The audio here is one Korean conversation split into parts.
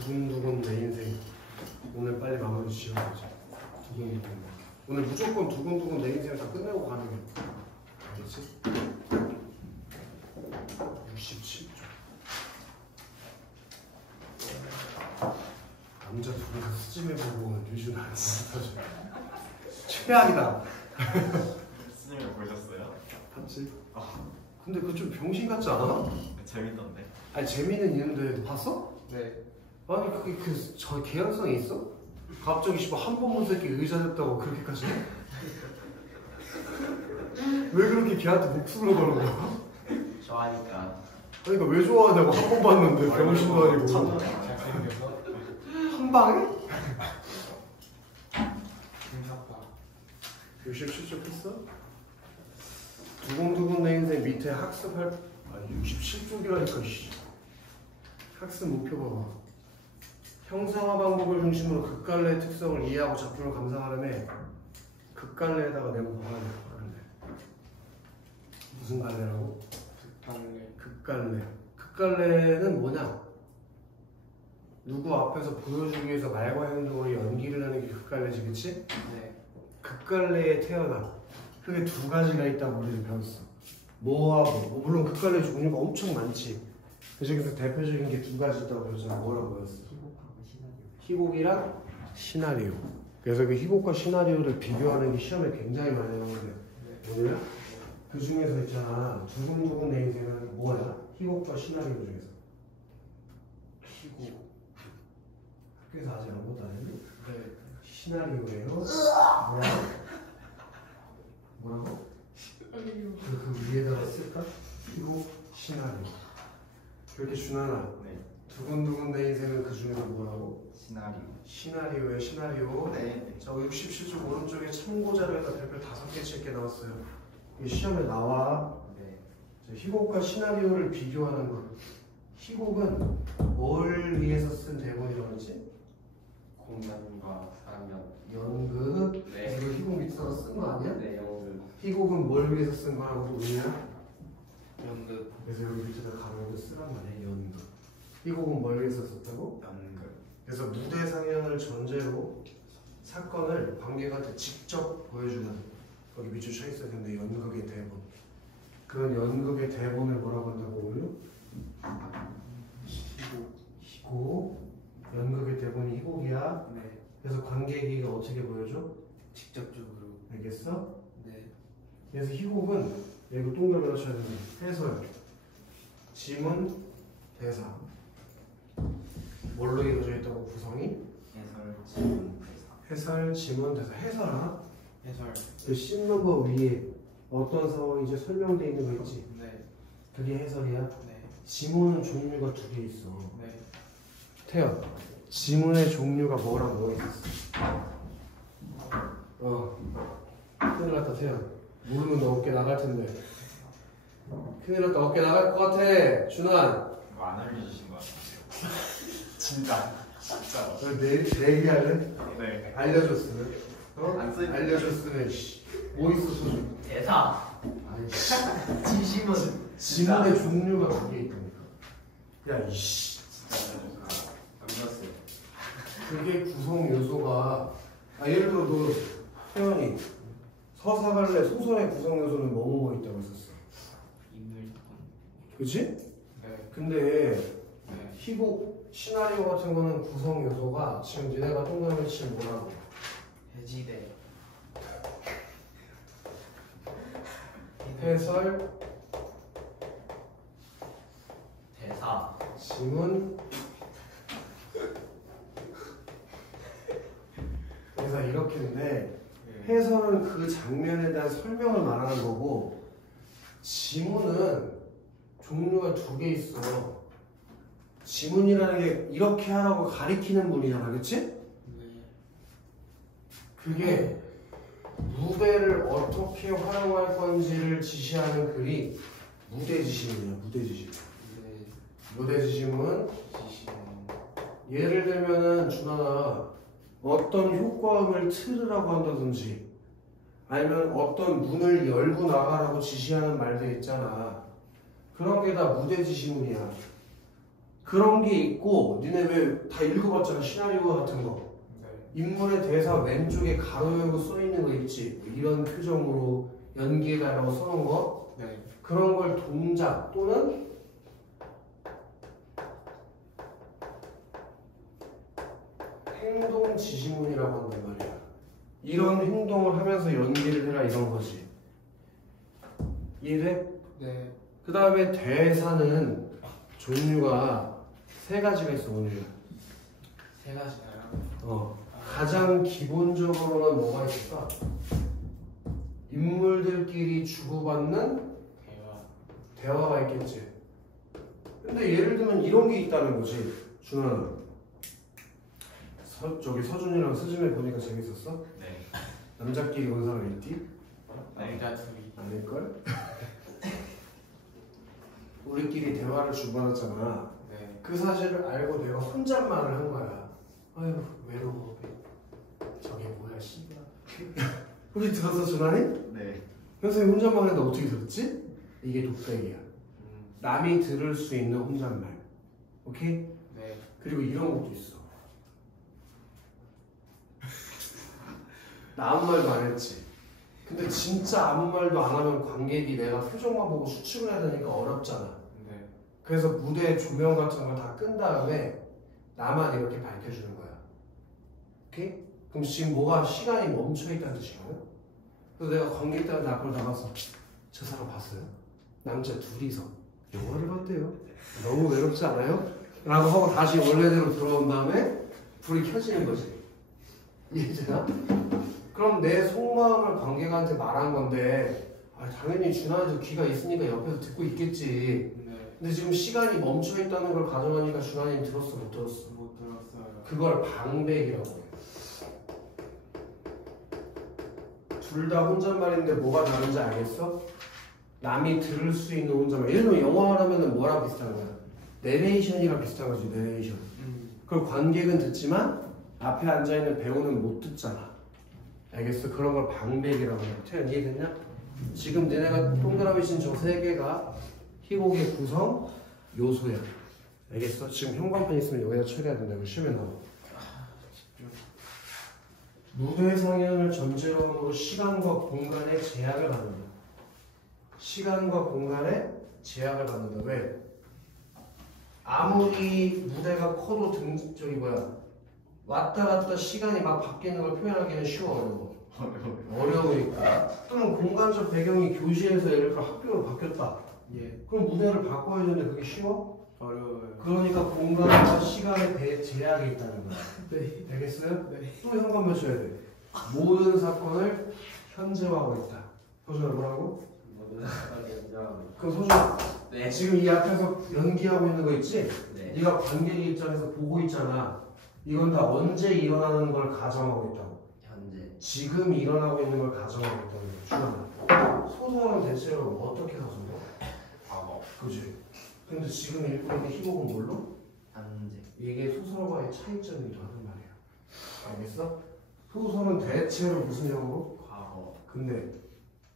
두근두근 내 인생. 오늘 빨리 마무리 지어야지. 두근두근. 오늘 무조건 두근두근 내 인생을 다 끝내고 가는 게. 알겠지? 67조. 남자 둘이서 스짐해보고 유준 안 쓰다죠. 최악이다. 스님을 보셨어요? 봤지? 근데 그거 좀 병신 같지 않아? 재밌던데. 아니 재미는 있는데 봤어? 네. 아니 그게 저 개연성이 있어? 갑자기 씨발 한 번 본 새끼 의자 됐다고 그렇게까지 해? 왜 그렇게 걔한테 목숨을 거는 거야? 좋아하니까. 그러니까 왜 좋아하냐고 한 번 봤는데 병신도 아니고 잘생겨서. 한 방에? 김사파. 67쪽 했어? 두근두근 내 인생 밑에 학습할 67쪽이라니까 씨. 학습 목표 봐봐. 형상화 방법을 중심으로 극갈래의 특성을 이해하고 작품을 감상하려면 극갈래에다가 내고 봐야 돼. 무슨 갈래라고? 극갈래. 극갈래는 뭐냐? 누구 앞에서 보여주기 위해서 말과 행동으로 연기를 하는 게 극갈래지, 그치? 네. 극갈래에 태어나. 그게 두 가지가 있다고 우리는 배웠어. 뭐와 뭐. 물론 극갈래 종류가 엄청 많지. 그 중에서 대표적인 게 두 가지 있다고 배웠잖아. 뭐라고 배웠어? 희곡이랑 시나리오. 그래서 그 희곡과 시나리오를 비교하는 게 시험에 굉장히 많이 나오는데 뭐냐? 그 중에서 있잖아. 두근두근 내 인생은 뭐야? 희곡과 시나리오 중에서. 희곡. 학교에서 아직 아무것도 안 했니? 네. 시나리오예요. 뭐라고? 그 위에다가 쓸까? 희곡, 시나리오. 그렇게 준하나. 네. 두근두근 내 인생은 그 중에서 뭐라고? 시나리오. 시나리오에 시나리오. 네. 저 67쪽 오른쪽에 참고자료에다 별표 5개 칠게 나왔어요. 이 시험에 나와. 네. 희곡과 시나리오를 비교하는 것. 희곡은 뭘 위해서 쓴 대본이라고 했지? 공연과 사면. 연극. 네. 이거 희곡 밑에다가 쓴 거 아니야? 네, 연극. 희곡은 뭘 위해서 쓴 거라고 보느냐? 연극. 그래서 여기 밑에다 가로로 쓰란 말이야. 연극. 희곡은 뭘 위해서 썼다고? 연극. 그래서 무대 상연을 전제로 사건을 관객한테 직접 보여주는, 거기 밑줄 쳐 있어야 되는데 연극의 대본. 그런 연극의 대본을 뭐라고 한다고 우리요? 희곡. 연극의 대본이 희곡이야. 네. 그래서 관객이 어떻게 보여줘? 직접적으로. 알겠어? 네. 그래서 희곡은 이거 동그라미 넣어줘야 되는 해설, 지문, 대사. 뭘로 이루어져 있다고 구성이? 해설, 지문, 대사. 해설, 지문, 대사. 해설 알아? 해설. 그 씹는 거 위에 어떤 상황이 이제 설명되어 있는 거 있지? 네. 그게 해설이야. 네. 지문은 종류가 두 개 있어. 네. 태연, 지문의 종류가 뭐랑 뭐 있었어? 큰일 났다 태연. 모르면 너 어깨 나갈 텐데. 큰일 났다. 어깨 나갈 것 같아. 준환. 이거 안 알려주신 거 같아요. 진짜. 내기할래? 네. 알려줬으면. 안 쓰- 알려줬으면. 뭐 있었어? 대사. 아니, 진심은. 지문의 종류가 두 개 있다니까. 야, 이씨. 안 봤어요. 그게 구성 요소가, 예를 들어 너 태연이 서사갈래 소설의 구성 요소는 뭐뭐 있다고 했었어. 인물. 그치? 네. 근데 네. 희곡, 시나리오 같은 거는 구성 요소가 지금 니네가 동그라미 치면 뭐라고? 해지대. 해설, 대사. 지문, 그래서 이렇게인데 해설은 그 장면에 대한 설명을 말하는 거고 지문은 종류가 두 개 있어. 지문이라는 게 이렇게 하라고 가리키는 분이잖아, 그치? 네. 그게 무대를 어떻게 활용할 건지를 지시하는 글이 무대지심이야, 무대지심. 네. 무대지심은 지시는. 예를 들면은 준하나 어떤 효과음을 틀으라고 한다든지 아니면 어떤 문을 열고 나가라고 지시하는 말들 있잖아. 그런 게 다 무대지시문이야. 그런 게 있고 니네 왜 다 읽어봤잖아 시나리오 같은 거. 네. 인물의 대사 왼쪽에 가로 열고 써 있는 거 있지. 이런 표정으로 연기해달라고 써놓은 거. 네. 그런 걸 동작 또는 행동 지시문이라고 한단 말이야. 이런 행동을 하면서 연기를 해라 이런 거지. 이해돼? 네. 그 다음에 대사는 종류가 세 가지가 있어 오늘. 세 가지나요? 가장 기본적으로는 뭐가 있을까? 인물들끼리 주고받는 대화가 있겠지. 근데 예를 들면 이런 게 있다는 거지. 준호는 저기 서준이랑 서준이 보니까 재밌었어? 네. 남자끼리 본 사람 있디? 남자 둘이. 아닐걸? 우리끼리 대화를 주고받았잖아. 네. 그 사실을 알고 내가 혼잣말을 한 거야. 아유 외로워. 저게 뭐야 씨발. 혹시 들었어 준환이? 네. 선생님 혼잣말 했는데 어떻게 들었지? 이게 독백이야. 남이 들을 수 있는 혼잣말. 오케이? 네. 그리고 이런 것도 있어. 나 아무 말도 안 했지. 근데 진짜 아무 말도 안 하면 관객이 내가 표정만 보고 추측을 해야 되니까 어렵잖아. 네. 그래서 무대 조명 같은 거 다 끈 다음에 나만 이렇게 밝혀주는 거야. 오케이? 그럼 지금 뭐가 시간이 멈춰 있다는 뜻이거든? 그래서 내가 관객들한테 앞으로 나가서 저 사람 봤어요? 남자 둘이서 영화를 봤대요. 너무 외롭지 않아요? 라고 하고 다시 원래대로 들어온 다음에 불이 켜지는 거지. 이해되나? 그럼 내 속마음을 관객한테 말한 건데 당연히 준하도 귀가 있으니까 옆에서 듣고 있겠지. 네. 근데 지금 시간이 멈춰 있다는 걸 가정하니까 준하님 들었어 못 들었어? 못 들었어요. 그걸 방백이라고 해. 둘 다 혼잣말인데 뭐가 다른지 알겠어? 남이 들을 수 있는 혼잣말. 예를 들면 영화라면 뭐랑 비슷한 거야? 내레이션이랑 비슷한 거지. 내레이션. 그걸 관객은 듣지만 앞에 앉아있는 배우는 못 듣잖아. 알겠어? 그런 걸 방백이라고 해. 태연 이해됐냐? 지금 너네가 동그라미 친 저 세 개가 희곡의 구성 요소야. 알겠어? 지금 형광펜 있으면 여기다 처리해야 된다고 시험에 나와. 무대 상연을 전제로 함으로 시간과 공간의 제약을 받는다. 시간과 공간의 제약을 받는다. 왜? 아무리 무대가 커도 왔다 갔다 시간이 막 바뀌는 걸 표현하기는 쉬워. 어려우니까. 그럼 공간적 배경이 교실에서 예를 들어 학교로 바뀌었다. 예. 그럼 무대를 바꿔야 되는데 그게 쉬워? 어려워요. 그러니까 공간과 시간의 제약이 있다는 거야. 네. 알겠어요? 네. 또 현관만 쳐야 돼. 모든 사건을 현재화하고 있다. 서준아 뭐라고? 모든 사건이 연장하고. 그럼 서준아 네. 지금 이 앞에서 연기하고 있는 거 있지? 네. 네가 관객의 입장에서 보고 있잖아. 이건 다 언제 일어나는 걸 가정하고 있다고. 현재. 지금 일어나고 있는 걸 가정하고 있다는 거야. 준아 소설은 대체로 어떻게 써서 과거. 그지? 근데 지금 읽고 있는 희곡은 뭘로? 현재. 이게 소설과의 차이점이기도 하는 말이야. 알겠어? 소설은 대체로 무슨 형으로? 과거. 근데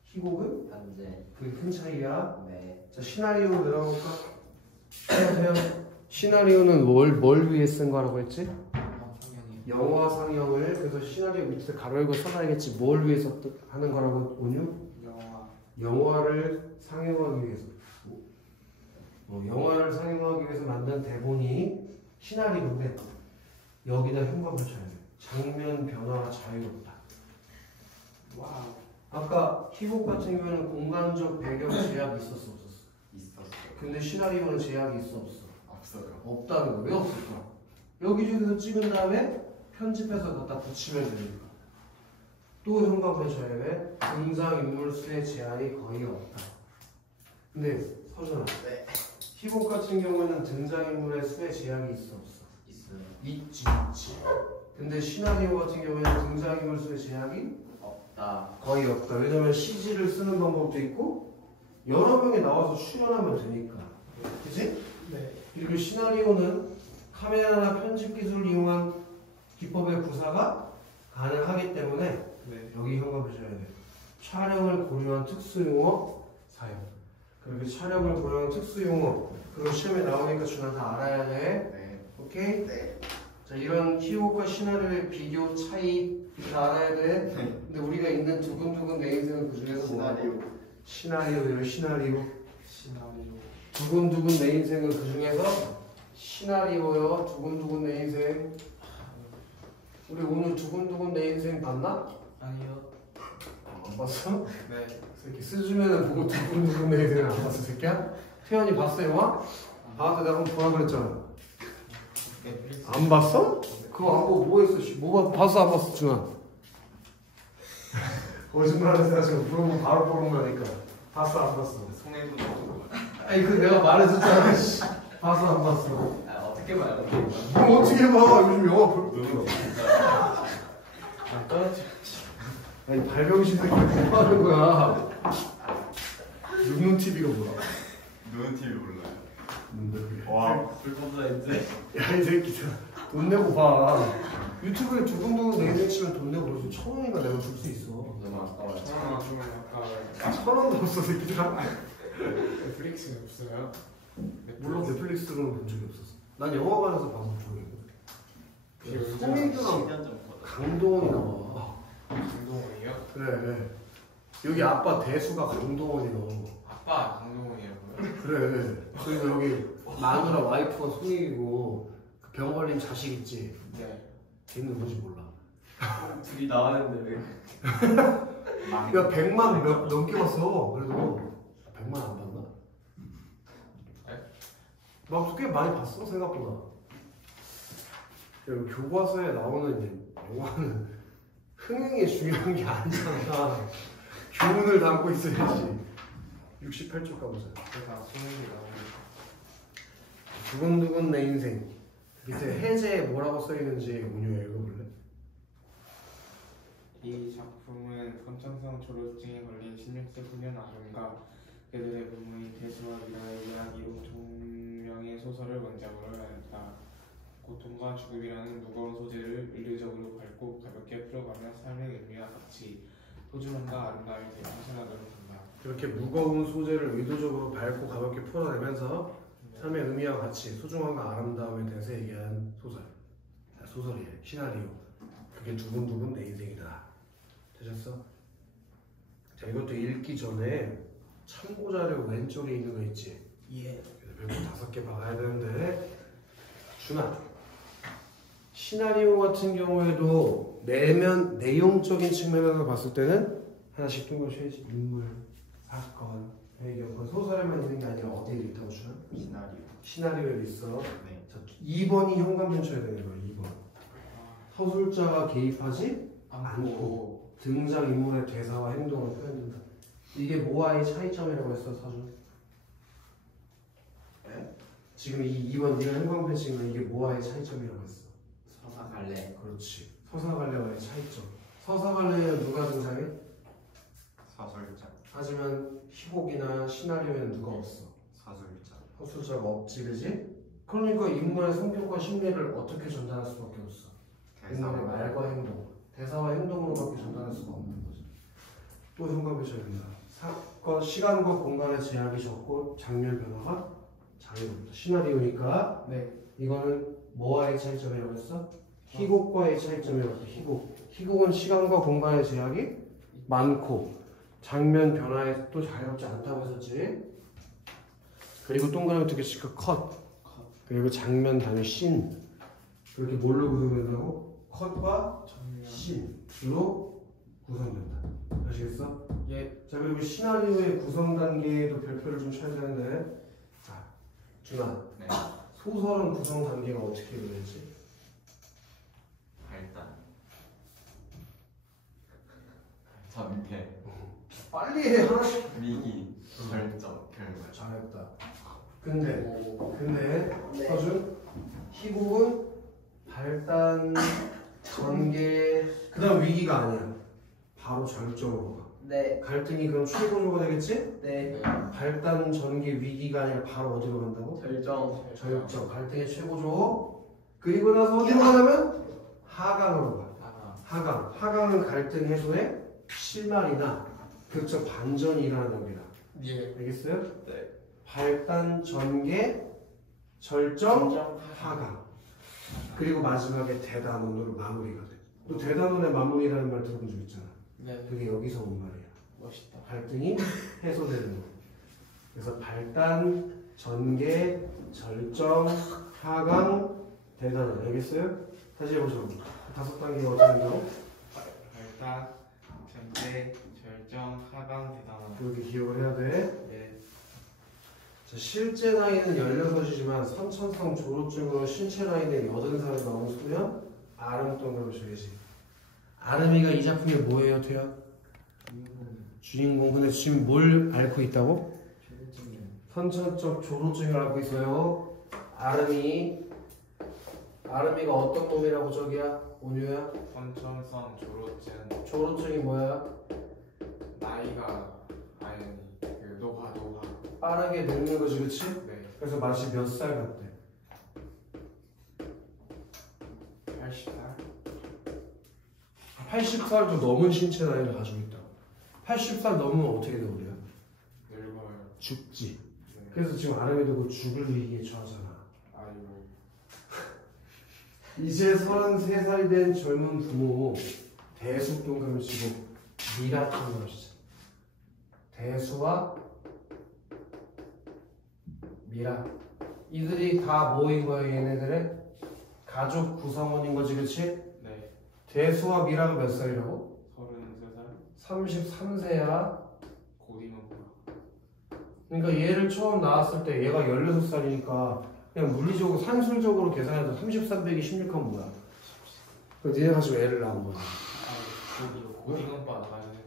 희곡은? 현재. 그게 큰 차이야. 네. 자 시나리오로 내려볼까? 시나리오는 뭘 위해 쓴 거라고 했지? 상영이. 영화 상영을. 그래서 시나리오 밑에 가로 열고 써놔야겠지. 뭘 위해서 하는 거라고 온유? 영화. 영화를 상영하기 위해서. 영화를 상영하기 위해서 만든 대본이 시나리오인데 여기다 현관을 쳐야 돼. 장면 변화가 자유롭다. 와우. 아까 희곡 같은 경우에는 공간적 배경 제약이 있었어 없었어? 있었어요. 근데 시나리오는 제약이 있어 없어? 없어요. 없다는 거. 왜 없을까? 여기저기서 찍은 다음에 편집해서 갖다 붙이면 되니까. 또 현관을 쳐야 돼. 등장인물 수의 제한이 거의 없다. 근데 서준아 네. 희곡 같은 경우에는 등장인물의 수의 제약이 있어 없어? 있어요. 있지. 근데 시나리오 같은 경우에는 등장인물 수의 제약이 없다. 거의 없다. 왜냐면 CG를 쓰는 방법도 있고 여러 명이 나와서 출연하면 되니까. 그치? 네. 그리고 시나리오는 카메라나 편집 기술을 이용한 기법의 구사가 가능하기 때문에 네. 여기 현관표셔야 돼. 촬영을 고려한 특수용어 사용. 그리고 촬영을 고려한 특수용어 그거 시험에 나오니까 준아 다 알아야 돼. 네. 오케이? 네. 자, 이런 희곡과 시나리오의 비교, 차이 다 알아야 돼. 근데 우리가 있는 두근두근 내 인생은 그 중에서 뭐? 시나리오. 시나리오. 두근두근 내 인생은 그 중에서 시나리오요. 두근두근 내 인생. 우리 오늘 두근두근 내 인생 봤나? 아니요. 안 봤어? 네. 이렇게 스즈메는 보고 두근두근 내 인생 안 봤어, 새끼야? 태연이 봤어, 영화? 봤을 때 내가 한번 보라 그랬잖아. 넷플릭스. 안 봤어? 그거 안 보고 뭐 했어? 뭐 봤어, 안 봤어, 준아? 거짓말하는 사람 지금 물어보면 바로 보는 거니까. 봤어, 안 봤어? 송혜도. 아니, 그 내가 말해줬잖아, 씨. 봤어, 안 봤어? 아 어떻게 봐요? 그럼 어떻게 봐? 요즘 영화 볼. 아니, 발병신 새끼 뭐 하는 거야? 눈눈 TV가 뭐야? 눈은 TV 몰라요. 와. 불법자 이제. 야, 이 새끼들. 돈 내고 봐. 유튜브에 두근두근 내 인생 치면 돈 내고 그래서 1,000원인가 내가 줄 수 있어. 너무 아까워요. 저는 좀 아까 1,000원도 없어, 새끼들아. 넷플릭스는 없어요. 물론 넷플릭스로는 본 적이 없었어. 난 영화관에서 봐본 적이 있거든. 송혜교랑 10년 전 보다. 강동원이 나와. 강동원이요? 그래. 여기 아빠 대수가 강동원이 나와. 아빠 강동원이라고요? 그래. 그리고 여기 마누라 와이프가 송혜교고 그 병 걸린 자식 있지. 네. 걔는 뭔지 몰라. 둘이 나왔는데 왜? 야, 100만 넘게 봤어. 그래도 100만 안 봤나? 막 꽤 많이 봤어, 생각보다. 야, 교과서에 나오는 영화는 흥행이 중요한 게 아니잖아. 교훈을 담고 있어야지. 68쪽 가보자. 제가 소문이 나오는 두근두근 내 인생. 밑에 해제에 뭐라고 써있는지 운유 읽어볼래? 이 작품은 선천성 조류증에 걸린 16세 소년 아름과 그들의 부모인 대수와 미라에 대한 이론 총명의 소설을 원작으로 하였다. 고통과 죽음이라는 무거운 소재를 의례적으로 밝고 가볍게 풀어가며 삶의 의미와 가치, 소중함과 아름다움에 대해 생각하도록 한다. 그렇게 무거운 소재를 의도적으로 밝고 가볍게 풀어내면서 삶의 의미와 가치, 소중함과 아름다움에 대해서 얘기한 소설. 소설이에요. 시나리오. 그게 두근두근 내 인생이다. 되셨어? 자, 이것도 읽기 전에 참고자료 왼쪽에 있는 거 있지? 예. 그래서 5개 박아야 되는데 준아, 시나리오 같은 경우에도 내용적인 측면에서 봤을 때는 하나씩 둥겨줘야지. 인물, 사건, 배경. 그 소설에만 있는 게 아니라 어디에 있다고 주나? 시나리오에 있어. 네. 자, 2번이 현관문 쳐야 되는 거야. 2번. 서술자가 개입하지 않고 등장인물의 대사와 행동을 표현된다. 이게 뭐와의 차이점이라고 했어, 서준? 네? 지금 이 2번 네가 현관문 찍은 거 이게 뭐와의 차이점이라고 했어? 서사갈래. 그렇지. 서사갈래와의 차이점. 서사갈래에는 누가 등장해? 사설자. 하지만 희곡이나 시나리오에는 누가 없어? 사설자. 서술자가 없지, 그지? 그러니까 인물의 성격과 심리를 어떻게 전달할 수밖에 없어? 인물의 말과 행동, 대사와 행동으로밖에 전달할 수가 없는 거죠. 또 현관문 쳐야 된다. 사건, 시간과 공간의 제약이 적고 장면 변화가 자유롭다. 시나리오니까 네. 이거는 뭐와의 차이점이라고 했어? 희곡과의 차이점이라고 했어. 희곡은 시간과 공간의 제약이 많고 장면 변화에 또 자유롭지 않다고 했었지. 그리고 동그라미 2개 씩 컷. 그리고 장면 다음에 씬. 이렇게 뭘로 구성된다고? 컷과 씬으로 구성된다. 아시겠어? 예. 자, 그리고 시나리오의 구성 단계에도 별표를 좀 쳐야 되는데, 자, 준아. 네. 소설은 구성 단계가 어떻게 되는지? 발단. 전개. 빨리 해, 하나씩. 위기. 결정. 결말. 잘했다. 근데 서준, 희곡은 발단, 전개, 그 다음 위기가 아니야. 바로 절정으로 가. 네. 갈등이 그럼 최고조가 되겠지? 네. 발단, 전개, 위기가 아니라 바로 어디로 간다고? 절정. 절정. 갈등의 최고조. 그리고 나서 어디로 가냐면 하강으로 가. 하강. 하강은 갈등 해소의 실마리나 극적 반전이 일어나는 겁니다. 예. 알겠어요? 네. 발단, 전개, 절정, 하강. 그리고 마지막에 대단원으로 마무리가 돼. 또 대단원의 마무리라는 말 들어본 적 있잖아. 네. 그게 여기서 온 말이야. 멋있다. 갈등이 해소되는 거. 그래서 발단, 전개, 절정, 하강, 대단원. 알겠어요? 다시 해보죠. 5단계가 어떻게 된다고? 발단, 전개, 절정, 하강, 대단원. 그렇게 기억을 해야 돼. 네. 자, 실제 나이는 16이지만 선천성 졸업증으로 신체 나이는 80살을 넘은 소년 아름동그라미 줘야지. 아름이가 이 작품이 뭐예요, 태연? 주인공. 근데 지금 뭘 앓고 있다고? 선천적 졸업증을 앓고 있어요. 아름이가 어떤 놈이라고 저기야? 온유야? 선천성 졸업증. 졸업증이 뭐야? 나이가 아니 그 노화. 빠르게 늙는 거지, 그치? 네. 그래서 맛이 몇 살 같대? 80살. 80살도 넘은 신체 나이를 가지고 있다고. 80살 넘으면 어떻게 돼, 우리가? 늙어요. 죽지. 네. 그래서 지금 아름이도 그 죽을 위기에 처하잖아. 아이고. 이제 33살이 된 젊은 부모 대수 동그라미 치고 미라 동그라미 치자. 대수와 미라. 이들이 다 뭐인 거예요, 얘네들의? 가족 구성원인 거지, 그치? 네. 대수와 미라가 몇 살이라고? 33살. 33세야. 고딩은 뭐야? 그러니까 얘를 처음 낳았을 때 얘가 16살이니까 그냥 물리적으로 산술적으로 계산해도 33 빼기 16하면 뭐야? 그럼 니네 가지고 애를 낳은 거야. 고딩 오빠 나가야 되는 거.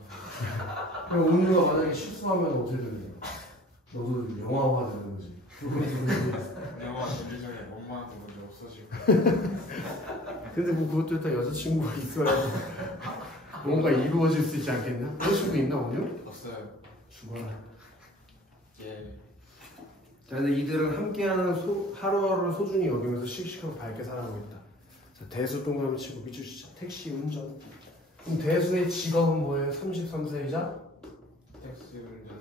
그럼 온유가 만약에 실수하면 어떻게 되는 거야? 너도 영화화 되는 거지. 영화 보기 전에 엄마한테 먼저 없어지고. 근데 뭐 그것도 일단 여자친구가 있어야 뭔가 이루어질 수 있지 않겠냐? 여자친구 있나, 온유? 없어요. 죽어라. 예. 자, 근데 이들은 함께하는 하루하루를 소중히 여기면서 씩씩하고 밝게 살아가고 있다. 자, 대수 동그라미 치고 밑줄 치자. 택시 운전. 그럼 대수의 직업은 뭐예요? 33세이자? 택시 운전사.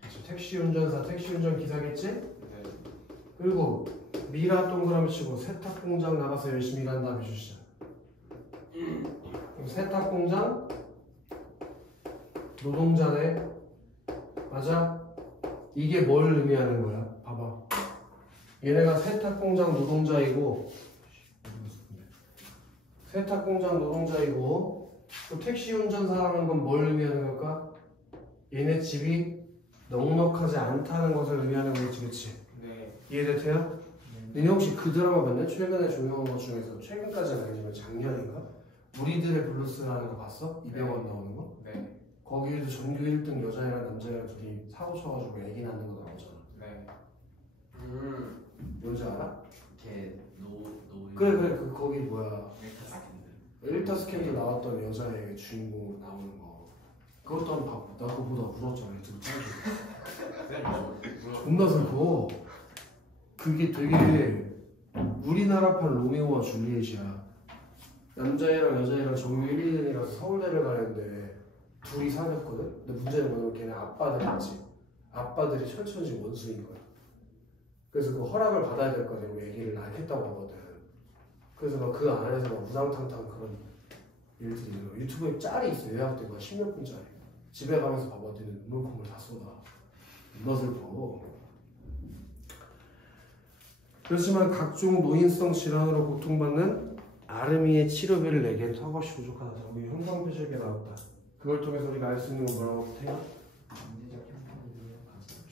그렇죠. 택시 운전사, 택시 운전 기사겠지? 네. 그리고 미라 동그라미 치고 세탁 공장 나가서 열심히 일한다 밑줄 치자. 그럼 세탁 공장 노동자네. 맞아? 이게 뭘 의미하는 거야? 봐봐. 얘네가 세탁공장 노동자이고 또 택시 운전사라는 건 뭘 의미하는 걸까? 얘네 집이 넉넉하지 않다는 것을 의미하는 거겠지, 그치? 네. 이해됐어요? 너네 혹시 그 드라마 봤냐? 최근에 종영한 것 중에서 최근까지는 아니지만 작년인가? 우리들의 블루스라는 거 봤어? 이병헌 나오는 거? 네. 거기에도 전교 1등 여자애랑 남자애랑 둘이 사고 쳐가지고 애기 낳는 거 나오잖아. 네. 뭔지 알아? 걔 그래 그 거기 뭐야 일 일타 스캔들 나왔던 여자애 주인공으로 나오는 거 그것도 한번 봐봐. 나 그거보다 울었잖아. 유튜브 짜증 존나 슬퍼. 그게 되게 우리나라판 로미오와 줄리엣이야. 남자애랑 여자애랑 전교 1, 2등이라서 서울대를 가는데 둘이 사귀었거든? 근데 문제는 뭐냐면 걔네 아빠들이지. 아빠들이 철천지 원수인 거야. 그래서 그 허락을 받아야 될 거 아니야. 우리 애기를 낳겠다고 하거든. 그래서 막 그 안에서 막 우당탕탕 그런 일들이 일어나. 유튜브에 짤이 있어. 요약된 거 10몇 분짜리. 집에 가면서 봐봐. 니는 눈물콧물 다 쏟아. 존나 슬퍼. 그렇지만 각종 노인성 질환으로 고통받는 아르미의 치료비를 내기엔 턱없이 부족하다. 우리 형광표시에 나왔다. 그걸 통해서 우리가 알 수 있는 건 뭐라고 해요?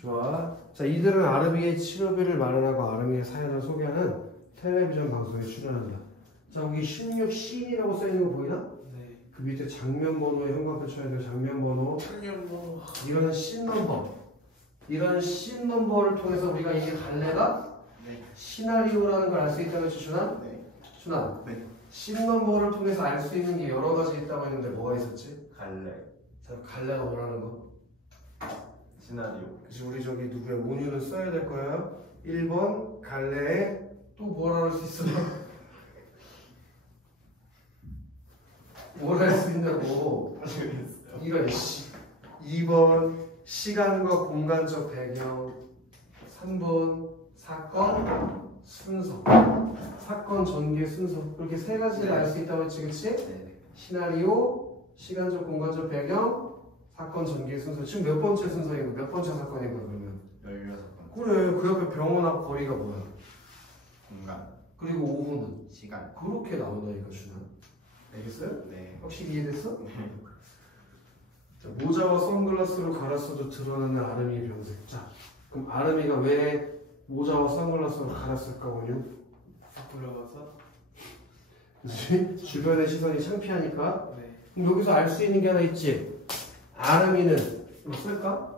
좋아. 자, 이들은 아르미의 치료비를 마련하고 아르미의 사연을 소개하는 텔레비전 방송에 출연한다. 자, 여기 16신이라고 써있는 거 보이나? 네. 그 밑에 장면 번호에 형광표 쳐야 돼요. 장면 번호. 청년부. 이거는 신 넘버. 이런 신 넘버를 통해서 우리가 이 갈래가 시나리오라는 걸 알 수 있다고 했지, 준아? 네. 준아. 네. 신 넘버를 통해서 알 수 있는 게 여러 가지 있다고 했는데 뭐가 있었지? 갈래. 자, 갈래가 뭐라는 거? 시나리오. 그치, 우리 저기 누구야? 온유는 써야 될 거야. 1번 갈래에 또 뭐라 할 수 있어? 뭘 할 수 있냐고. 이거 2번 시간과 공간적 배경. 한분, 사건, 순서. 사건, 전개, 순서. 이렇게 세 가지를 알 수 있다고 했지, 그치? 네. 시나리오, 시간적, 공간적 배경, 사건, 전개, 순서. 지금 몇 번째 순서인 거야? 몇 번째 사건인 거야, 그러면? 16번. 그래, 그 옆에 병원 앞 거리가 뭐야? 공간. 그리고 오후는? 시간. 그렇게 나온다니까, 준아. 알겠어요? 네. 확실히 이해됐어? 자, 모자와 선글라스를 갈았어도 드러나는 아름이의 변색. 자, 그럼 아름이가 왜 모자와 선글라스를 갈았을까, 원유? 부러워서. 그치? 주변의 시선이 창피하니까. 네. 그럼 여기서 알 수 있는 게 하나 있지? 아름이는 이거 쓸까?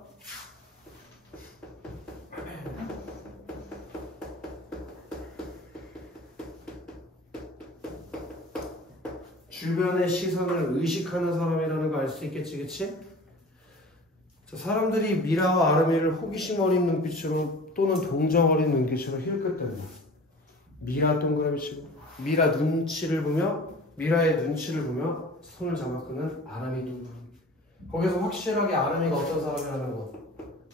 주변의 시선을 의식하는 사람이라는 거 알 수 있겠지, 그치? 자, 사람들이 미라와 아름이를 호기심 어린 눈빛으로 또는 동정 어린 눈빛으로 힐끗댄다. 미라 동그라미 치고 미라 눈치를 보며 미라의 눈치를 보며 손을 잡아 끄는 아름이 동그라미. 거기서 확실하게 아름이가 어떤 사람이라는 거,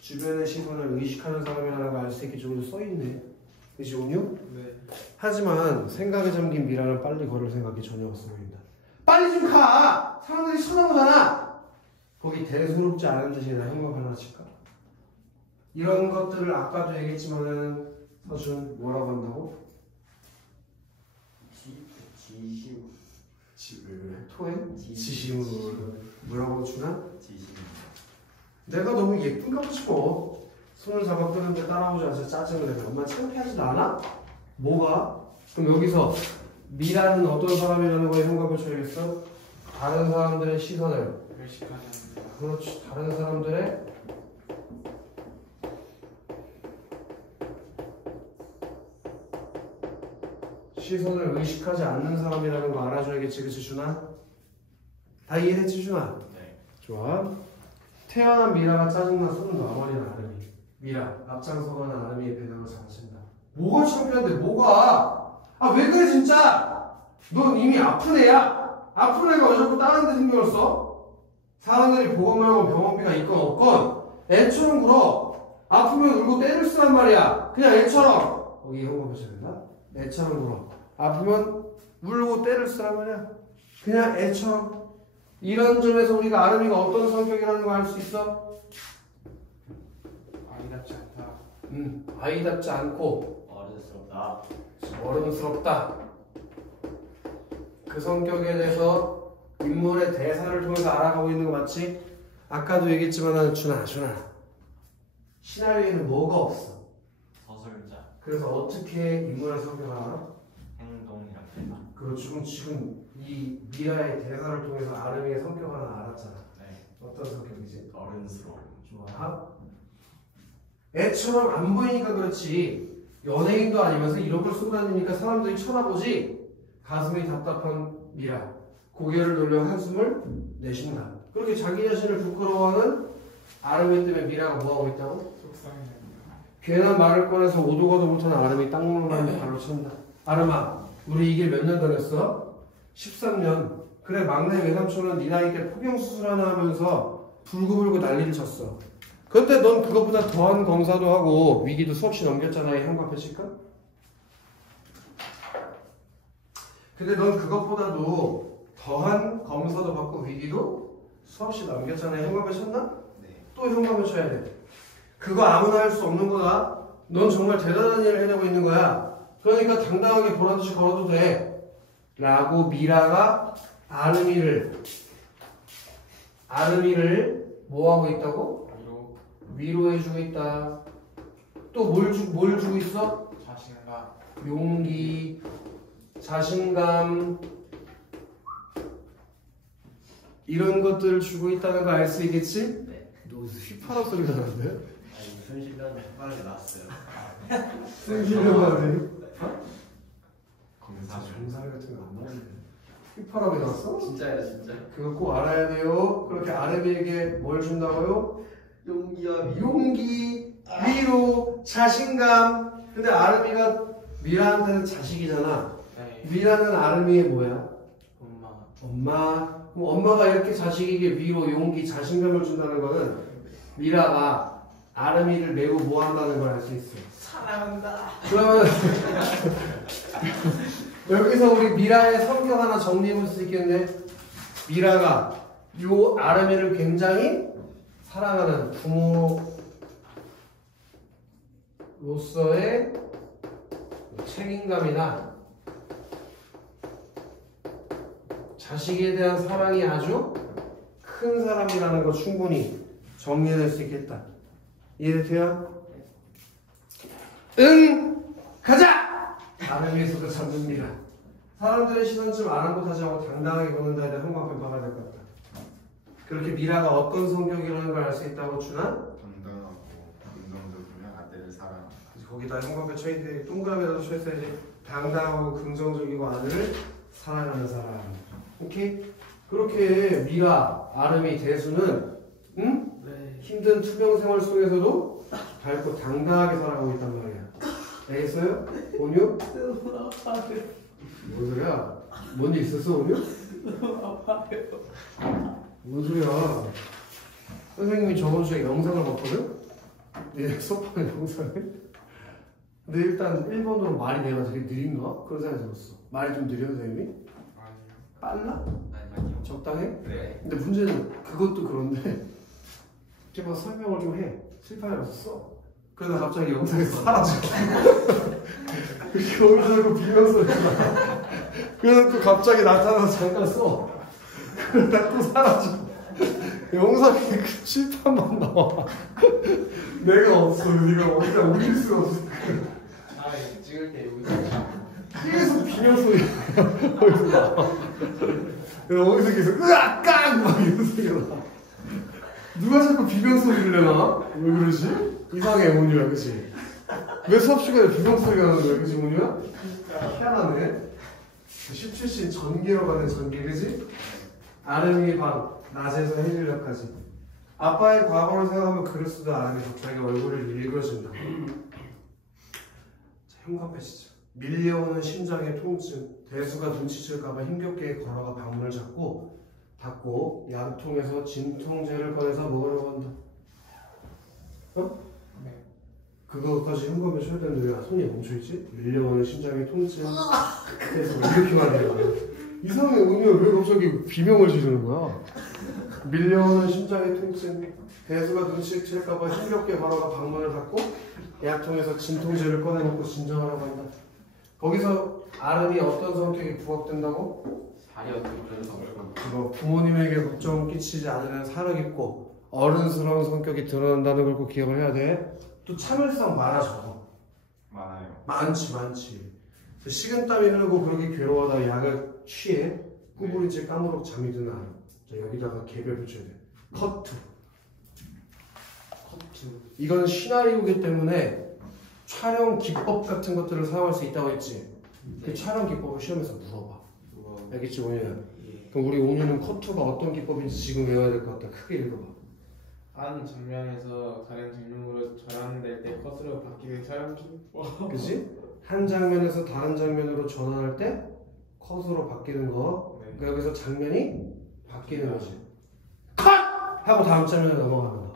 주변의 시선을 의식하는 사람이라는 거 알 수 있게 저기도 써있네. 그치, 온유? 네. 하지만 생각에 잠긴 미라는 빨리 걸을 생각이 전혀 없어 보인다. 빨리 좀 가! 사람들이 쳐다보잖아! 거기 대수롭지 않은 듯이 나 행동 하나 칠까? 이런 것들을 아까도 얘기했지만은 서준 뭐라고 한다고? 지시우. 왜 그래? 토해? 지심으로 뭐라고 주나? 지시. 내가 너무 예쁜가 싶어. 손을 잡아 끄는데 따라오지 않아서 짜증을 내면 엄마 창피하지도 않아? 뭐가? 그럼 여기서 미라는 어떤 사람이라는 거에 현관을 쳐야겠어? 다른 사람들의 시선을, 의식하지 않는다. 그렇지, 다른 사람들의 시선을 의식하지 않는 사람이라는 거 알아줘야겠지, 그치 준아? 다 이해했지 준아? 네. 좋아. 태어난 미라가 짜증나 손을 놔버리는 아름이. 미라, 앞장서가는 아름이의 배당을 잡아친다. 뭐가 창피한데 뭐가? 아 왜 그래 진짜? 넌 이미 아픈 애야. 아픈 애가 왜 자꾸 다른 데 신경을 써? 사람들이 보건 말고 병원비가 있건 없건 애처럼 굴어. 아프면 울고 때릴 쓰란 말이야. 그냥 애처럼. 거기 형광 표시야 된다. 애처럼 굴어. 아프면 울고 때릴 쓰란 말이야. 그냥 애처럼. 이런 점에서 우리가 아름이가 어떤 성격이라는 거 알 수 있어? 아이답지 않다. 아이답지 않고 어른스럽다. 어른스럽다. 그 성격에 대해서 인물의 대사를 통해서 알아가고 있는 거 맞지? 아까도 얘기했지만 준아 시나리오에는 뭐가 없어. 서술자. 그래서 어떻게 인물의 성격을 알아? 행동이랑 대사. 그렇죠. 그럼 지금 이 미라의 대사를 통해서 아름이의 성격을 하나 알았잖아. 네. 어떤 성격이지? 어른스러움. 좋아. 애처럼 안 보이니까 그렇지. 연예인도 아니면서 이런 걸 쓰고 다니니까 사람들이 쳐다보지. 가슴이 답답한 미라. 고개를 돌려 한숨을 내쉰다. 그렇게 자기 자신을 부끄러워하는 아름이 때문에 미라가 뭐하고 있다고? 속상해합니다. 괜한 말을 꺼내서 오도 가도 못하는 아름이 땅물만에 발로 찬다. 아름아, 우리 이 길 몇 년 다녔어? 13년. 그래, 막내 외삼촌은 네 나이 때 포경수술 하나 하면서 불구불구 난리를 쳤어. 그때 넌 그것보다 더한 검사도 하고 위기도 수없이 넘겼잖아. 이 형광 표시까? 근데 넌 그것보다도 더한 검사도 받고 위기도 수없이 넘겼잖아. 이 형광 표시였나? 네. 또 형광 표시해야 돼. 그거 아무나 할 수 없는 거다. 넌 정말 대단한 일을 해내고 있는 거야. 그러니까 당당하게 보라듯이 걸어도 돼. 라고 미라가 아름이를 뭐하고 있다고? 위로해주고 있다. 또 뭘 주고 있어? 자신감. 용기, 자신감 이런 것들을 주고 있다는 거 알 수 있겠지? 네. 너 휘파람 소리가 나는데? 아니 순실은 빠르게 났어요. 승질을 하네. 검사를. 정살 같은 거 안 나오는데 휘파람이 났어? 진짜예요, 진짜. 그거 꼭 알아야 돼요. 그렇게 아름이에게 뭘 준다고요? 용기와 용기, 위로, 자신감. 근데 아름이가 미라한테는 자식이잖아. 네. 미라는 아름이의 뭐야? 엄마. 엄마. 그럼 엄마가 이렇게 자식에게 위로, 용기, 자신감을 준다는 거는 미라가 아름이를 매우 뭐 한다는 걸 알 수 있어. 사랑한다. 그러면 여기서 우리 미라의 성격 하나 정리해 볼 수 있겠네. 미라가 요 아름이를 굉장히 사랑하는 부모로서의 책임감이나 자식에 대한 사랑이 아주 큰 사람이라는 거 충분히 정리해낼 수 있겠다. 이해돼요? 응! 가자! 아름이에서도 잡습니다. 사람들의 시선 좀 아랑곳하지 않고 당당하게 걷는다에 대한 한광펜 박아야 될 것 같다. 그렇게 미라가 어떤 성격이라는 걸 알 수 있다고 주나? 당당하고 긍정적이면 아들을 사랑한다. 거기다 형광펜 쳐있는데 동그라미라도 쳐있어야지. 당당하고 긍정적이고 아들을 사랑하는 사람. 오케이? 그렇게 미라, 아름이, 대수는 응? 네. 힘든 투병 생활 속에서도 밝고 당당하게 살아가고 있단 말이야. 알겠어요? 온유? 뭔 소리야? 뭔 일 있었어, 온유? 뭔 소리야? 선생님이 저번 주에 영상을 봤거든? 네, 수업하는 영상을? 근데 일단 1번으로 말이 내가 되게 느린가? 그런 생각이 들었어. 말이 좀 느려, 선생님이? 아니요. 빨라? 아니요. 적당해? 네. 근데 문제는 그것도 그런데 제발 설명을 좀 해. 실패하면서 써. 그러다 갑자기 영상에서 사라져. 거기서 비명소리가 나. 그래서 또 갑자기 나타나서 잠깐 써. 그러다 또 사라져. 영상에 그 칠판만 나와. 내가 없어. 네가 어디다 올릴 수가 없어. 아 찍을 때 여기서 계속 비명소리가 거기서 나와. 그래서 어디서 계속 으악! 깡! 막 이런 소리가 나. 누가 자꾸 비명소리를 내나? 왜 그러지? 이상해, 온유야, 그치? 왜 수업 시간에 비명소리가 나는 거야, 그치, 온유야? 희한하네. 17신 전기로 가는 전기, 그치? 아름이 방, 낮에서 해질녘까지. 아빠의 과거를 생각하면 그럴 수도 아름이 갑자기 얼굴을 읽어준다. 자, 현관 빼시죠. 밀려오는 심장의 통증, 대수가 눈치챌까봐 힘겹게 걸어가 방문을 닫고 양통에서 진통제를 꺼내서 먹으려고 한다. 어? 네. 그거까지 현관에 쳐야 되는데 왜 손이 멈춰있지? 밀려오는 심장의 통증, 대수가 이렇게 말해요. 이상해, 오늘 왜 갑자기 비명을 지르는 거야? 밀려오는 심장의 통증, 대수가 눈치챌까봐 힘겹게 걸어가 방문을 닫고 약통에서 진통제를 꺼내놓고 진정하라고 한다. 거기서 아름이 어떤 성격이 부각된다고? 자녀도 그런 성격. 그거 부모님에게 걱정 끼치지 않으면 사랑있고 어른스러운 성격이 드러난다는 걸 꼭 기억을 해야 돼. 또 참을성 많아 적어. 많아요. 많지. 식은땀이 흐르고 그렇게 괴로워하다 약을 취해 꾸부리째 까무룩 잠이 드는 아름. 자, 여기다가 개별 붙여야 돼. 커트. 이건 시나리오이기 때문에 촬영 기법 같은 것들을 사용할 수 있다고 했지. 그 촬영 기법을 시험에서 물어봐. 알겠지, 온유야? 예. 그럼 우리 온유는 커트가 어떤 기법인지 지금 외워야 될 것 같다. 크게 읽어봐. 한 장면에서 다른 장면으로 전환될 때 컷으로 바뀌는 촬영 기법. 그치? 한 장면에서 다른 장면으로 전환할 때 컷으로 바뀌는 거. 네. 그러니까 여기서 장면이 바뀌는 거지. 컷! 하고 다음 장면에 넘어가는 거.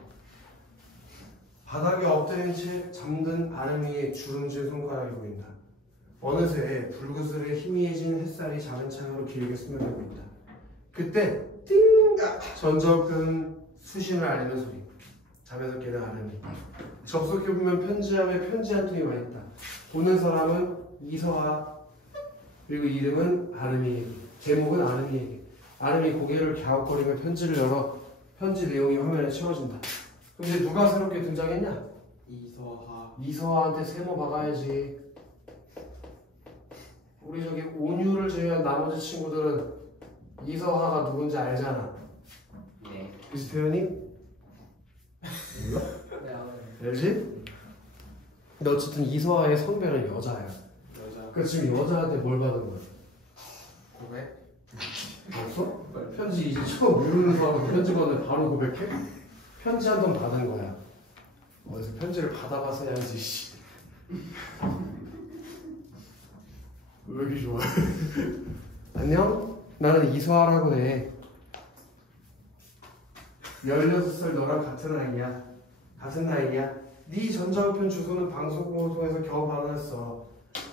바닥에 엎드린 채 잠든 아름이의 주름진 손가락이 보인다. 어느새 불그슬에 희미해진 햇살이 작은 창으로 길게 스며들고 있다. 그때 띵! 전저근 수심을 알리는 소리. 잠에서 깨는 아름이. 접속해보면 편지함에 편지 한 통이 와있다. 보는 사람은 이서아, 그리고 이름은 아름이에게, 제목은 아름이에게. 아름이 고개를 갸웃거리며 편지를 열어 편지 내용이 화면에 채워진다. 그럼 이제 누가 새롭게 등장했냐? 이서하. 이서아한테 세모 박아야지. 우리 저기 온유를 제외한 나머지 친구들은 이서아가 누군지 알잖아. 네. 그치, 표현이? 몰라? 알지? 근데 어쨌든 이서아의 성별은 여자야. 여자. 그래서 지금 여자한테 뭘 받은 거야? 고백? 알았어? 편지 이제 처음 모르는 사람한테 편지 받는데 바로 고백해? 편지 한 번 받은 거야. 어디서 편지를 받아봤어야지, 씨. 왜 이렇게 좋아해? 안녕? 나는 이서아라고 해. 16살 너랑 같은 아이야. 같은 나이야. 네 전자우편 주소는 방송국을 통해서 겨우 받았어.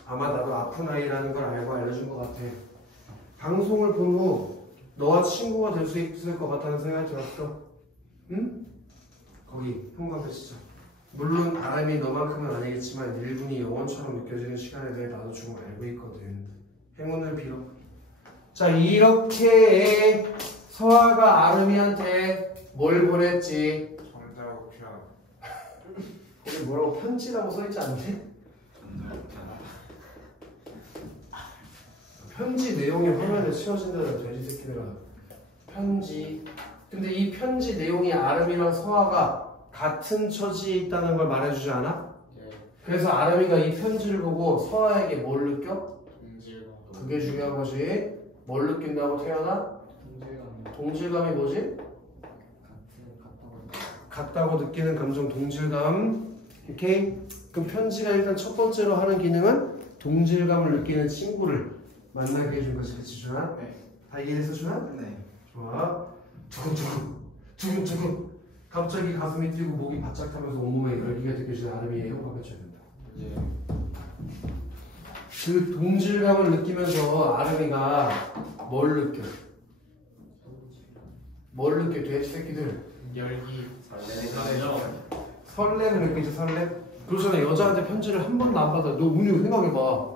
아마 나도 아픈 아이라는 걸 알고 알려준 것 같아. 방송을 본 후 너와 친구가 될 수 있을 것 같다는 생각이 들었어. 응? 거기 형광펜 치자. 물론 아람이 너만큼은 아니겠지만 1분이 영원처럼 느껴지는 시간에 대해 나도 조금 알고 있거든. 행운을 빌어. 자, 이렇게 서아가 아름이한테 뭘 보냈지? 전자우편. 거기 뭐라고 편지라고 써있지 않니? 편지 내용이 화면에 치워진다는 돼지 새끼들아. 편지. 근데 이 편지 내용이 아름이랑 서아가 같은 처지에 있다는 걸 말해주지 않아? 예. 그래서 아름이가 이 편지를 보고 서아에게 뭘 느껴? 동질감. 그게 중요한 거지. 뭘 느낀다고 태어나? 동질감. 동질감이 뭐지? 같다고 느끼는 감정 동질감. 오케이? 그럼 편지가 일단 첫 번째로 하는 기능은 동질감을 느끼는 친구를 만나게 해준 거지. 그치 준아? 네. 다 이해했어 준아? 네. 좋아. 두근두근 갑자기 가슴이 뛰고 목이 바짝 타면서 온몸에 열기가 느껴지는 아름이의 형광 펼쳐야 된다. 예. 그 동질감을 느끼면서 아름이가 뭘 느껴? 뭘 느껴? 돼지 새끼들 열기. 설렘을 느끼지. 설렘? 그러잖아. 여자한테 편지를 한 번도 안 받아. 너 운유 생각해봐.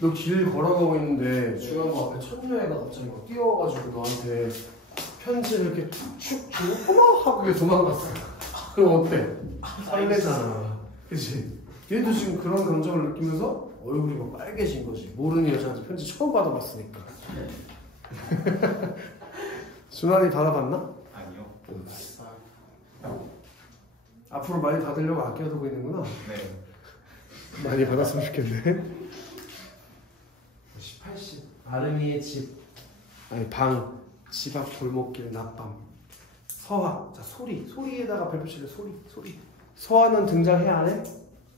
너 길 걸어가고 있는데 중간고 앞에 천녀애가 갑자기 막 뛰어와가지고 너한테 편지를 이렇게 축 주고 어머 하고 그게 도망갔어. 그럼 어때? 설레잖아. 그치? 얘도 지금 그런 감정을 느끼면서 얼굴이 막 빨개진 거지. 모르는 여자한테 편지 처음 받아봤으니까. 준환이 받아봤나? 아니요. 앞으로 많이 받으려고 아껴두고 있는구나. 네. 많이 받았으면 좋겠네. 18시 아름이의 집 아니 방 집 앞 골목길 낮밤 서화. 자 소리에다가 별표 치래. 소리 서화는 등장해 안 해?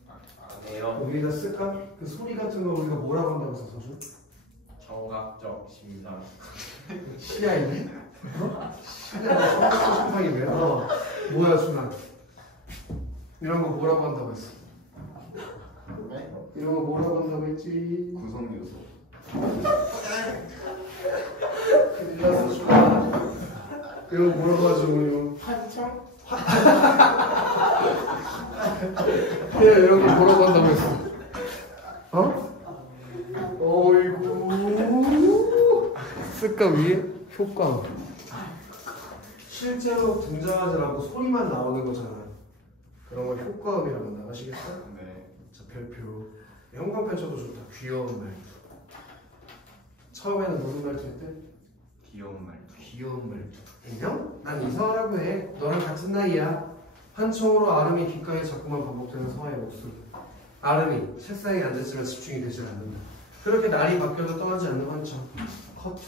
안 해요. 여기다 쓸까? 그 소리 같은 거 우리가 뭐라고 한다고 써서 청각적 심상. 시야이네? 시야가 성격적 심상이네. 뭐야 순환 이런 거 뭐라고 한다고 했어? 네? 이런 거 뭐라고 한다고 했지? 구성 요소. 일났어 순환 이런 거 뭐라고 하죠? 한청? 예, 이런 거 뭐라고 한다고 했어? 어이구 쓸까 위에? 효과 실제로 등장하지 않고 소리만 나오는 거잖아. 그런 걸 효과음이라고 한다. 아시겠어? 네. 자 별표 형광펜쳐도 좋다. 귀여운 말투. 처음에는 무슨 말투 했대? 귀여운 말투. 귀여운 말투. 인형? 난 이서라고 해. 너랑 같은 나이야. 한청으로 아름이 귓가에 자꾸만 반복되는 서아의 목소리. 아름이 책상에 앉았지만 집중이 되질 않는다. 그렇게 날이 바뀌어도 떠나지 않는 한청. 커트.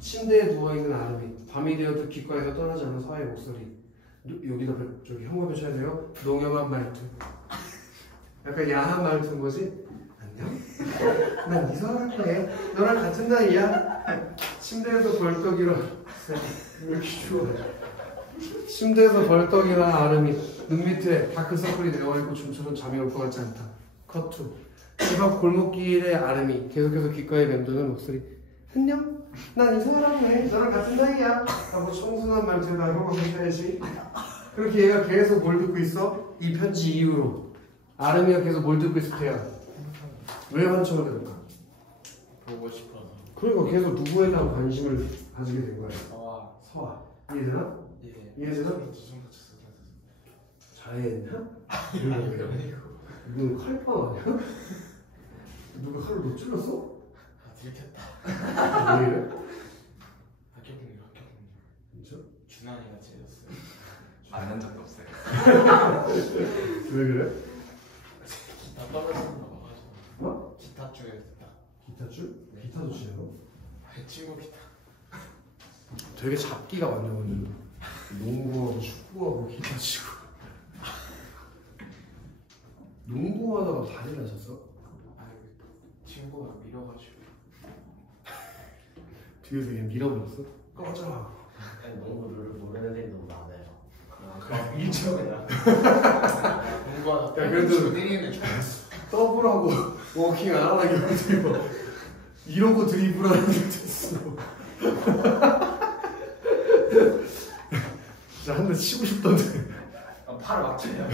침대에 누워있는 아름이 밤이 되어도 귓가에서 떠나지 않는 서아의 목소리. 여기다 저기 형광펜 쳐야 돼요. 농염한 말투. 약간 야한 말투인 거지? 안녕? 난 이서라고 해. 너랑 같은 나이야. 침대에서 벌떡 일어나. 왜 이렇게 좋아? 침대에서 벌떡 일어난 아름이 눈 밑에 다크서클이 되어있고 춤추는 잠이 올 것 같지 않다. 컷2 집 앞 골목길의 아름이 계속해서 귓가에 맴도는 목소리. 안녕? 난 이서라고 해. 너랑 같은 나이야. 하고 청순한 말투에다 형광 해야지. 그렇게 얘가 계속 뭘 듣고 있어? 이 편지 이후로 아름이가 계속 뭘 듣고 있을 테야. 왜 환청을 들을까? 보고 싶어서. 그러니까 계속 누구에 대한 관심을 가지게 된 거야. 서아. 이해되나? 예. 이해되나? 두손 다쳤어. 자해했냐? 이거 칼빵 아니야? 누가 칼을 너 찔렀어? 아 들켰다. 왜 이래? 합격증. 진짜? 준환이가 찔렀어요. 만난 적도 없어요. 왜 그래? 기타 떨어지는 거 봐가지고. 뭐? 기타 쪽에 듣다. 기타 줄? 기타도 치냐고? 친구 기타. 되게 잡기가 많네 오늘. 농구하고 축구하고 기타 치고. 농구하다가 다리를 다쳤어? 아 친구가 밀어가지고. 뒤에서 얘 밀어버렸어? 꺼져. 농구 룰을 모르는 애들이 너무 많아요. 2차 공부하다. 야, 그래도- 내리는 줄 더블하고 워킹 안 하나 경우도 이러고 드리블하는 게 됐어. 진짜 한 대 치고 싶던데. 팔을 맞춰야.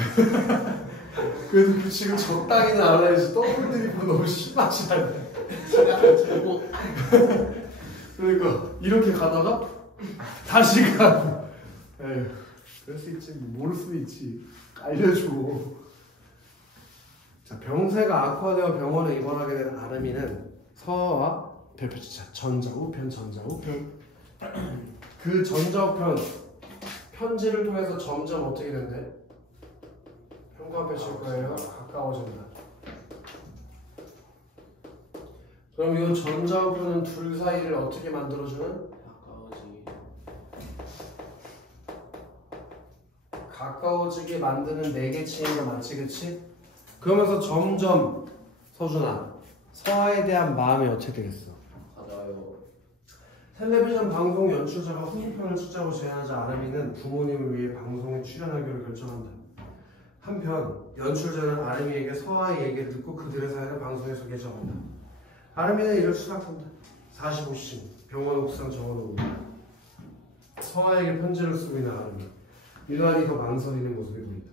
그래도 그 지금 적당히는 안 해야지. 더블 드리블 너무 심하지 않냐. 시간을 재고. 그러니까 이렇게 가다가 다시 가고. 에휴, 그럴 수 있지. 모를 수도 있지. 알려줘. 자, 병세가 악화되어 병원에 입원하게 된 아름이는 서와 별표치자 전자우편 전자우편 그 전자우편 편지를 통해서 점점 어떻게 된대? 현관에 칠 거예요. 가까워진다. 그럼 이 전자우편은 둘 사이를 어떻게 만들어주는? 가까워지게 만드는 매개체인 거 맞지, 그치? 그러면서 점점 서준아 서아에 대한 마음이 어떻게 되겠어? 맞아요. 텔레비전 방송 연출자가 후속편을 찍자고 제안하자 아름이는 부모님을 위해 방송에 출연하기로 결정한다. 한편 연출자는 아름이에게 서아의 얘기를 듣고 그들의 사연을 방송에서 개정한다. 아름이는 이를 수락한다. 45신 병원 옥상 정원으로 서아에게 편지를 쓰고 있는 아름이 유난히 더 망설이는 모습이 보인다.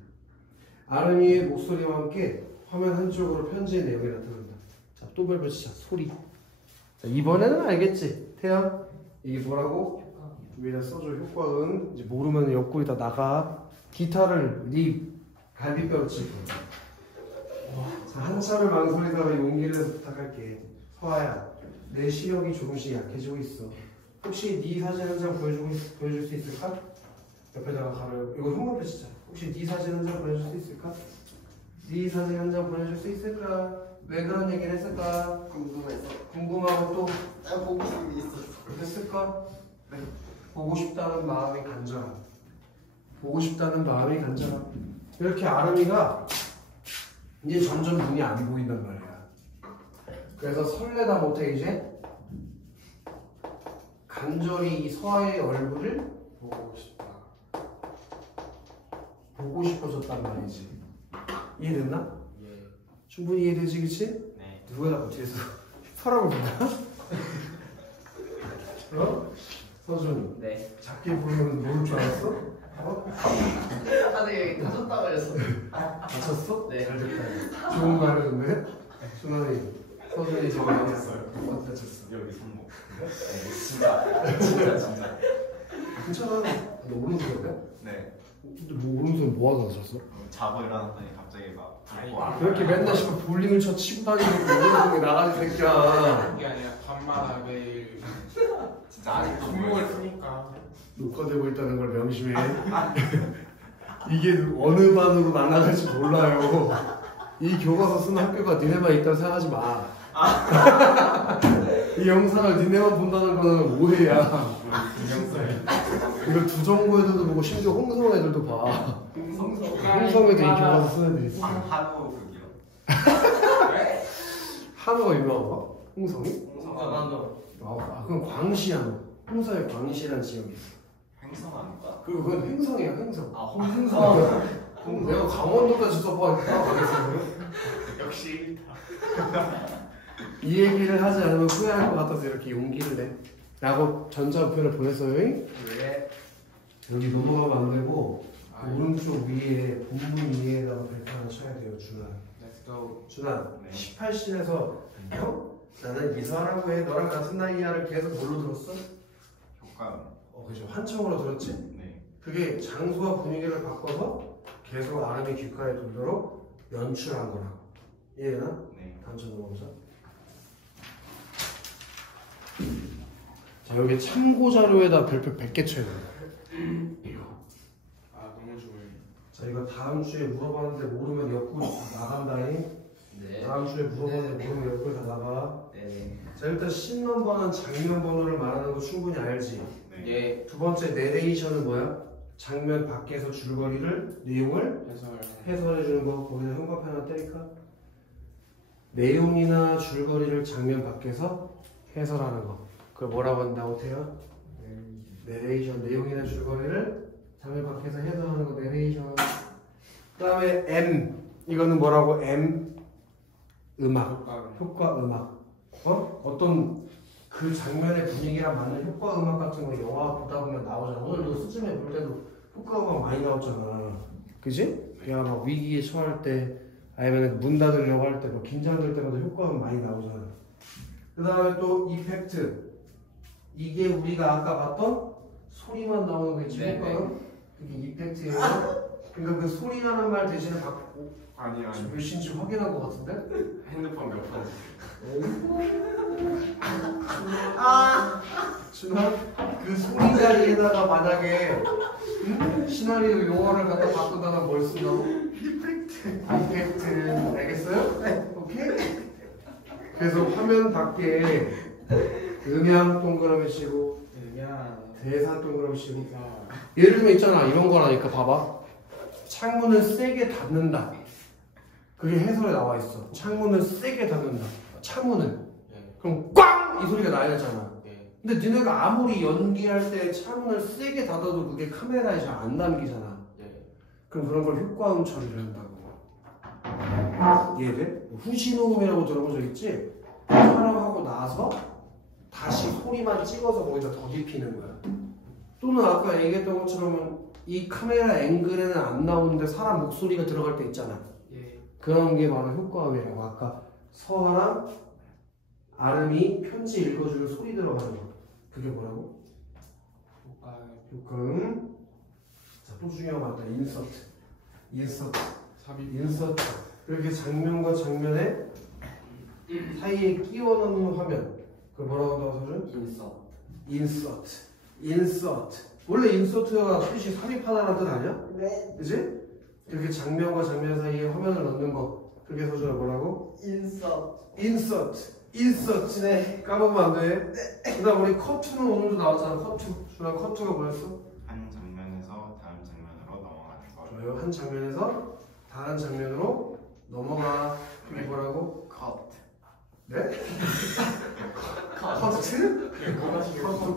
아름이의 목소리와 함께 화면 한쪽으로 편지의 내용이 나타난다. 자, 또 별표치자 소리. 자, 이번에는 알겠지? 태연 이게 뭐라고? 위에다 써줘. 효과음. 이제 모르면 옆구리다 나가. 기타를 네 갈비뼈로 칠 거야. 자, 한참을 망설이다가 용기를 내서 부탁할게. 서아야, 내 시력이 조금씩 약해지고 있어. 혹시 네 사진 한 장 보여줄 수 있을까? 옆에다가 가려. 이거 형광펜 진짜. 혹시 네 사진 한 장 보내줄 수 있을까? 네 사진 한 장 보내줄 수 있을까? 왜 그런 얘기를 했을까? 궁금해서. 궁금하고 또 나 보고 싶은 게 있었어. 했을까? 네. 보고 싶다는 마음이 간절함. 보고 싶다는 마음이 간절함. 이렇게 아름이가 이제 점점 눈이 안 보인단 말이야. 그래서 설레다 못해 이제 간절히 이 서아의 얼굴을 보고 싶다. 보고 싶어졌단 말이지. 이해됐나? 예. 충분히 이해되지, 그치? 네. 누가 자꾸 뒤에서 서라고 부르나? 어? 서준이 네. 작게 부르면 모를 줄 알았어? 어? 아니 여기 다쳤다 그랬어. 다쳤어? 네. 잘 됐다. 좋은 거 알려줬네? 준환이 서준이 저거 다쳤어요. 다쳤어. 여기 손목. 네, 진짜. 괜찮아. 너 오른손이야? 네. 근데 뭐 오른손 뭐 하다 다쳤어? 자고 일어났더니 갑자기 막 와. 그렇게 맨날 씨발 볼링을 쳐 치고 다니는 오른손이 나가지 새끼야. 그게 아니라 밤마다 매일 진짜 아직도 손목을 쓰니까. 녹화되고 있다는 걸 명심해. 이게 어느 반으로 날아갈지 몰라요. 이 교과서 쓰는 학교가 니네만 있다고 생각하지 마. 이 영상을 니네만 본다는 거는 오해야. 이거 두정고 애들도 보고 심지어 홍성 애들도 봐. 홍성 애들 이 교과서 쓰는 애들 있어. 한우 그기요. 한우가 유명한가? 홍성이? 홍성한도. 아, 그럼 광시야. 홍성에 광시라는 지역이 있어. 횡성 아닌가? 그리고 그건 횡성이야, 횡성. 아 홍성. 그럼 내가 강원도까지 써봐야겠다. 역시 이 얘기를 하지 않으면 후회할 것 같아서 이렇게 용기를 내. 라고 전자우편을 보냈어요. 왜? 여기 넘어가면 안 되고 오른쪽 위에 본문 위에다가 벨트 하나 쳐야 돼요. 준아. Let's go. 준아. 네. 18신에서 형? 나는 이사하라고 해. 너랑 같은 나이야를 계속 뭘로 들었어? 효과음. 그죠. 환청으로 들었지? 네. 그게 장소와 분위기를 바꿔서 계속 아름이 귓가에 돌도록 연출한 거라고. 이해되나? 네. 다음 장 넘어가자. 자, 여기 참고 자료에다 별표 100개 쳐야 된다. 아 너무 좋아요. 자, 이거 다음 주에 물어봤는데 모르면 옆구리 다 나간다잉. 네. 다음 주에 물어봤는데 모르면 옆구리 다 나가. 네네. 자, 일단 신 넘버는 장면 번호를 말하는 거 충분히 알지. 네. 예. 두 번째 내레이션은 뭐야? 장면 밖에서 줄거리를 내용을 해설해 주는 거. 거기다 형광펜 하나 때릴까? 내용이나 줄거리를 장면 밖에서 해설하는 거. 그걸 뭐라고 한다고 해요? 내레이션, 내용이나 줄거리를 장면 밖에서 해석하는 거 내레이션. 그다음에 M 이거는 뭐라고? M 음악, 효과 음악. 어떤 그 장면의 분위기랑 맞는 효과 음악 같은 거 영화 보다 보면 나오잖아. 오늘도 수준에 볼 때도 효과 음악 많이 나왔잖아. 그지? 야, 막 위기에 처할 때 아니면 문 닫으려고 할 때 막 긴장될 때마다 효과 음악 많이 나오잖아. 그 다음에 또 이펙트. 이게 우리가 아까 봤던 소리만 나오는 거 있지? 네, 효과 음악? 그게 이펙트예요. 그러니까 그 소리 나는 말 대신에 바꾸고 아니 몇 시인지 확인한 것 같은데? 핸드폰 몇 번? 준아, 그 소리 자리에다가 만약에 시나리오 용어를 갖다 바꾸다가 뭘 쓴다고? 이펙트. 알겠어요? 네. 오케이? 그래서 화면 밖에 음향 동그라미 치고 대사 동그라미 치고 예를 들면 있잖아. 이런 거라니까 봐봐. 창문을 세게 닫는다. 그게 해설에 나와 있어. 창문을 세게 닫는다. 창문을. 그럼 꽝! 이 소리가 나야 되잖아. 근데 니네가 아무리 연기할 때 창문을 세게 닫아도 그게 카메라에 잘 안 남기잖아. 그럼 그런 걸 효과음 처리를 한다고. 이해돼? 후시노음이라고 들어본 적 있지? 촬영하고 나서 다시 소리만 찍어서 거기다 덧입히는 거야. 또는 아까 얘기했던 것처럼 이 카메라 앵글에는 안 나오는데 사람 목소리가 들어갈 때 있잖아. 그런 게 바로 효과음이라고. 아까 서아랑 아름이 편지 읽어주는 소리 들어가는 거. 그게 뭐라고? 효과음. 자, 또 중요한 거 같다. 인서트. 이렇게 장면과 장면의 사이에 끼워 넣는 화면. 그걸 뭐라고 한다고 서준? 인서트. 원래 인서트가 뜻이 삽입하다라는 뜻 아니야? 네. 그지? 이렇게 장면과 장면 사이에 화면을 넣는 거. 그게 서준아 뭐라고? 인서트. 네. 까먹으면 안 돼. 네. 그 다음 우리 커트는 오늘도 나왔잖아. 준아 커트가 뭐였어? 한 장면에서 다음 장면으로 넘어가는 거. 좋아요. 한 장면에서 다른 장면으로 넘어가. 그게 뭐라고? 컷. 네? 커트?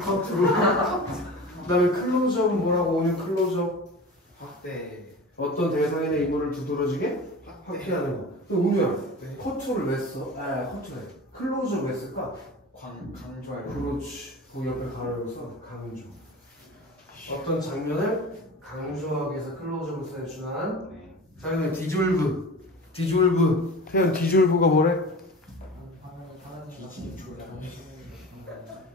커트. 그 다음에 클로즈업은 뭐라고? 오늘 클로즈업 확대. 어떤 대상인의 인물을 두드러지게 확대하는 거. 오늘야 커트를 왜 써? 커트래. 클로즈업 왜 쓸까? 강조할. 그렇지. 그 옆에 가로를 써. 강조. 어떤 장면을 강조하기 위해서 클로즈업을 써야 준한. 네. 자, 그다음에 디졸브. 태연 디졸브가 뭐래?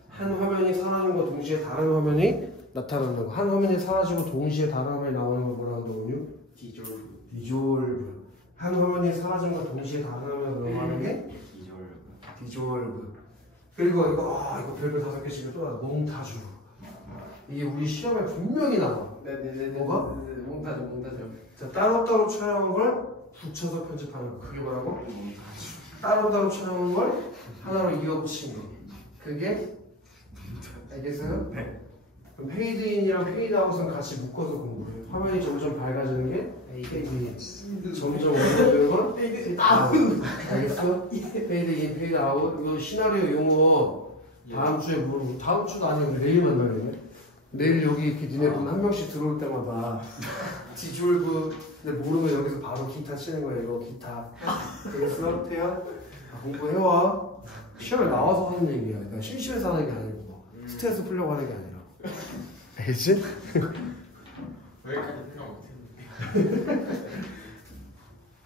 한 화면이 사라짐과 동시에 다른 화면이 나타나는 거. 한 화면이 사라지고 동시에 다른 화면이 나오는 걸 뭐라 한다고? 디졸브. 한 화면이 사라짐과 동시에 다른 화면으로 넘어가는 게 디졸브. 그리고 이거 별별 5개씩을 또 나와. 몽타주. 이게 우리 시험에 분명히 나와. 네네네. 뭐가? 몽타주. 자, 따로따로 촬영한 걸 붙여서 편집하는 거. 그게 뭐라고? 따로따로 촬영한 걸 하나로 이어붙인 거. 그게? 알겠어요? 네. 그럼 페이드인이랑 페이드아웃은 같이 묶어서 공부해요. 화면이 점점 밝아지는 게 페이드인. 점점 어두워지는 건 페이드아웃. 알겠어? 페이드인, 페이드아웃. 이거 시나리오 용어 다음 주에 모르고, 다음 주도 아니고 내일 만나겠네. 내일 여기 이렇게 니네분 한 명씩 들어올 때마다 디졸브 근데 모르면 여기서 바로 기타 치는 거예요. 이거 기타. 알겠어? 태연? 공부해와. 시험에 나와서 하는 얘기야. 그러니까 심심해서 하는 게 아니고 스트레스 풀려고 하는 게 아니라. 알겠지? 여기까지 생각 못했는데.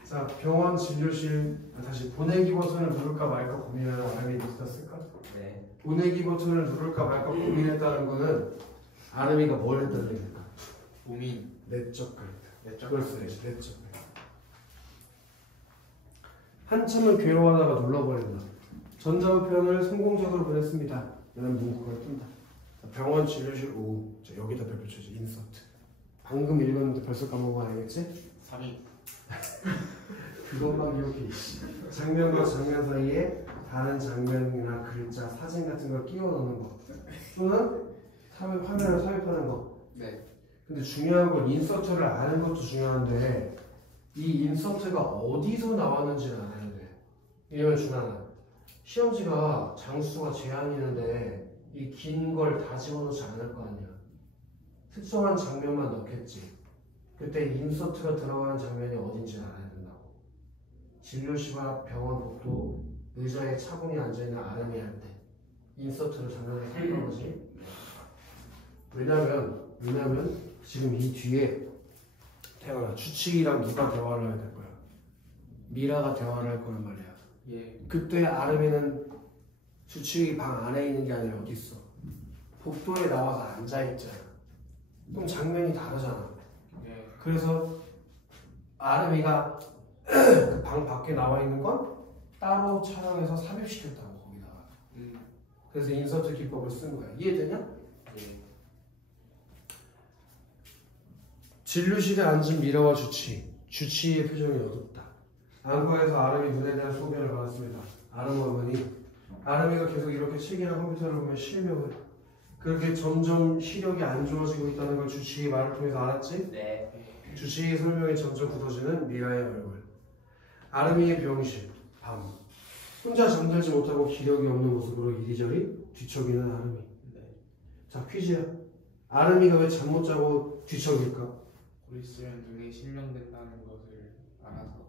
자, 병원 진료실 다시 보내기 버튼을 누를까 말까 고민하는 아름이 있었을까? 네. 보내기 버튼을 누를까 말까 고민했다는 거는 아름이가 뭘 했다는 얘기일까? 고민. 내적 갈등. 그걸 써야지. 내적 갈등. 한참을 괴로워하다가 눌러버린다. 전자우편을 성공적으로 보냈습니다. 라는 문구가 뜬다. 병원 진료실 오후. 자, 여기다 별표 쳐줘. 인서트. 방금 읽었는데 벌써 까먹은 거 알겠지? 삽입. 그것만 기억해. 장면과 장면 사이에 다른 장면이나 글자, 사진 같은 걸 끼워 넣는 거. 또는 화면을 삽입하는 거. 네. 근데 중요한 건 인서트를 아는 것도 중요한데 이 인서트가 어디서 나왔는지를 알아야 돼. 왜냐면 준하나 시험지가 장수가 제한이 있는데 이 긴 걸 다 집어넣지 않을 거 아니야. 특정한 장면만 넣겠지. 그때 인서트가 들어가는 장면이 어딘지 알아야 된다고. 진료실이나 병원 복도 의자에 차분히 앉아있는 아름이 할 때 인서트를 장면에 섞는 거지. 왜냐면 지금 이 뒤에 태어나 주치의랑 누가 대화를 해야 될 거야. 미라가 대화를 할 거란 말이야. 예. 그때 아름이는 주치의 방 안에 있는 게 아니라 어디 있어? 복도에 나와서 앉아 있잖아. 그럼 장면이 다르잖아. 예. 그래서 아름이가 그 방 밖에 나와 있는 건 따로 촬영해서 삽입시켰다고 거기다가. 그래서 인서트 기법을 쓴 거야. 이해되냐? 예. 진료실에 앉은 미라와 주치의의 표정이 어둡다. 안과에서 아름이 눈에 대한 소견을 받았습니다. 아름 어머니, 아름이가 계속 이렇게 책이나 컴퓨터를 보면 실명을 그렇게 점점 시력이 안 좋아지고 있다는 걸 주치의 말을 통해서 알았지? 네. 주치의 설명이 점점 굳어지는 미라의 얼굴. 아름이의 병실, 밤. 혼자 잠들지 못하고 기력이 없는 모습으로 이리저리 뒤척이는 아름이. 네. 자, 퀴즈야. 아름이가 왜 잠 못 자고 뒤척일까? 곧 있으면 눈에 실명된다는 것을 알아서.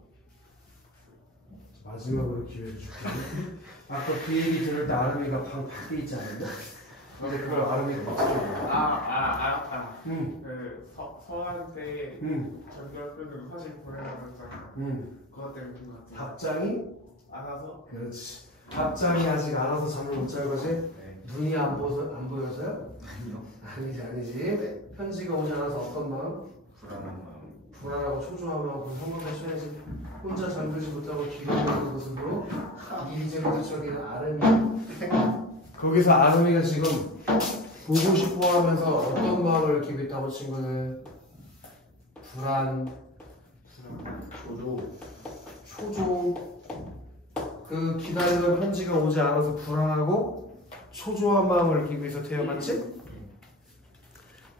마지막으로 기회를 줄게. 아까 그 얘기 들을 때 아름이가 방 밖에 있지 않았냐? 근데 그걸 아름이가 어떻게 해? 그 서한 때 전교학교도 사실 보내면서 그것 때문에 그런 것 같아요. 답장이? 알아서. 그렇지. 답장이 아직 알아서 잠을 못 잘 거지? 네. 눈이 안 보여서요? 아니요. 아니지. 편지가 오지 않아서 어떤 마음? 불안한 마음. 불안하고 초조하고 한번다쉬어야지. 혼자 잠들지 못하고 기분이 없는 모습으로 이리저리 뒤척이는 아름이. 거기서 아름이가 지금 보고 싶어 하면서 어떤 마음을 느끼고 있다고 친구는 불안, 초조. 그 기다리던 편지가 오지 않아서 불안하고 초조한 마음을 느끼고 있어. 태어났지?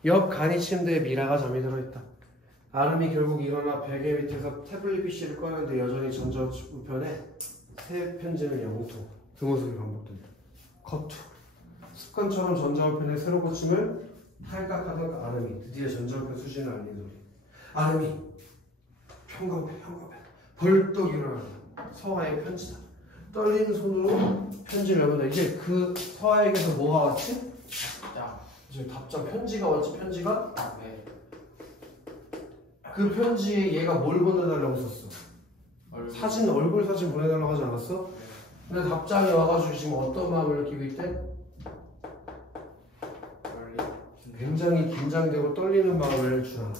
옆 간이 침대에 미라가 잠이 들어있다. 아름이 결국 일어나 베개 밑에서 태블릿 PC를 꺼냈는데 여전히 전자우편에 새 편지는 영통. 그 모습이 반복된다. 컷투. 습관처럼 전자우편에 새로 고침을 탈각하던 아름이 드디어 전자우편 수신을 알린 소리. 아름이 현관에 벌떡 일어난다. 서아의 편지다. 떨리는 손으로 편지를 열어본다. 이제 그 서아에게서 뭐가 왔지? 지금 답장 편지가 왔지. 편지가 네. 그 편지에 얘가 뭘 보내달라고 썼어? 사진, 얼굴 사진 보내달라고 하지 않았어? 근데 답장이 와가지고 지금 어떤 마음을 느끼고 있대? 굉장히 긴장되고 떨리는 마음을 주라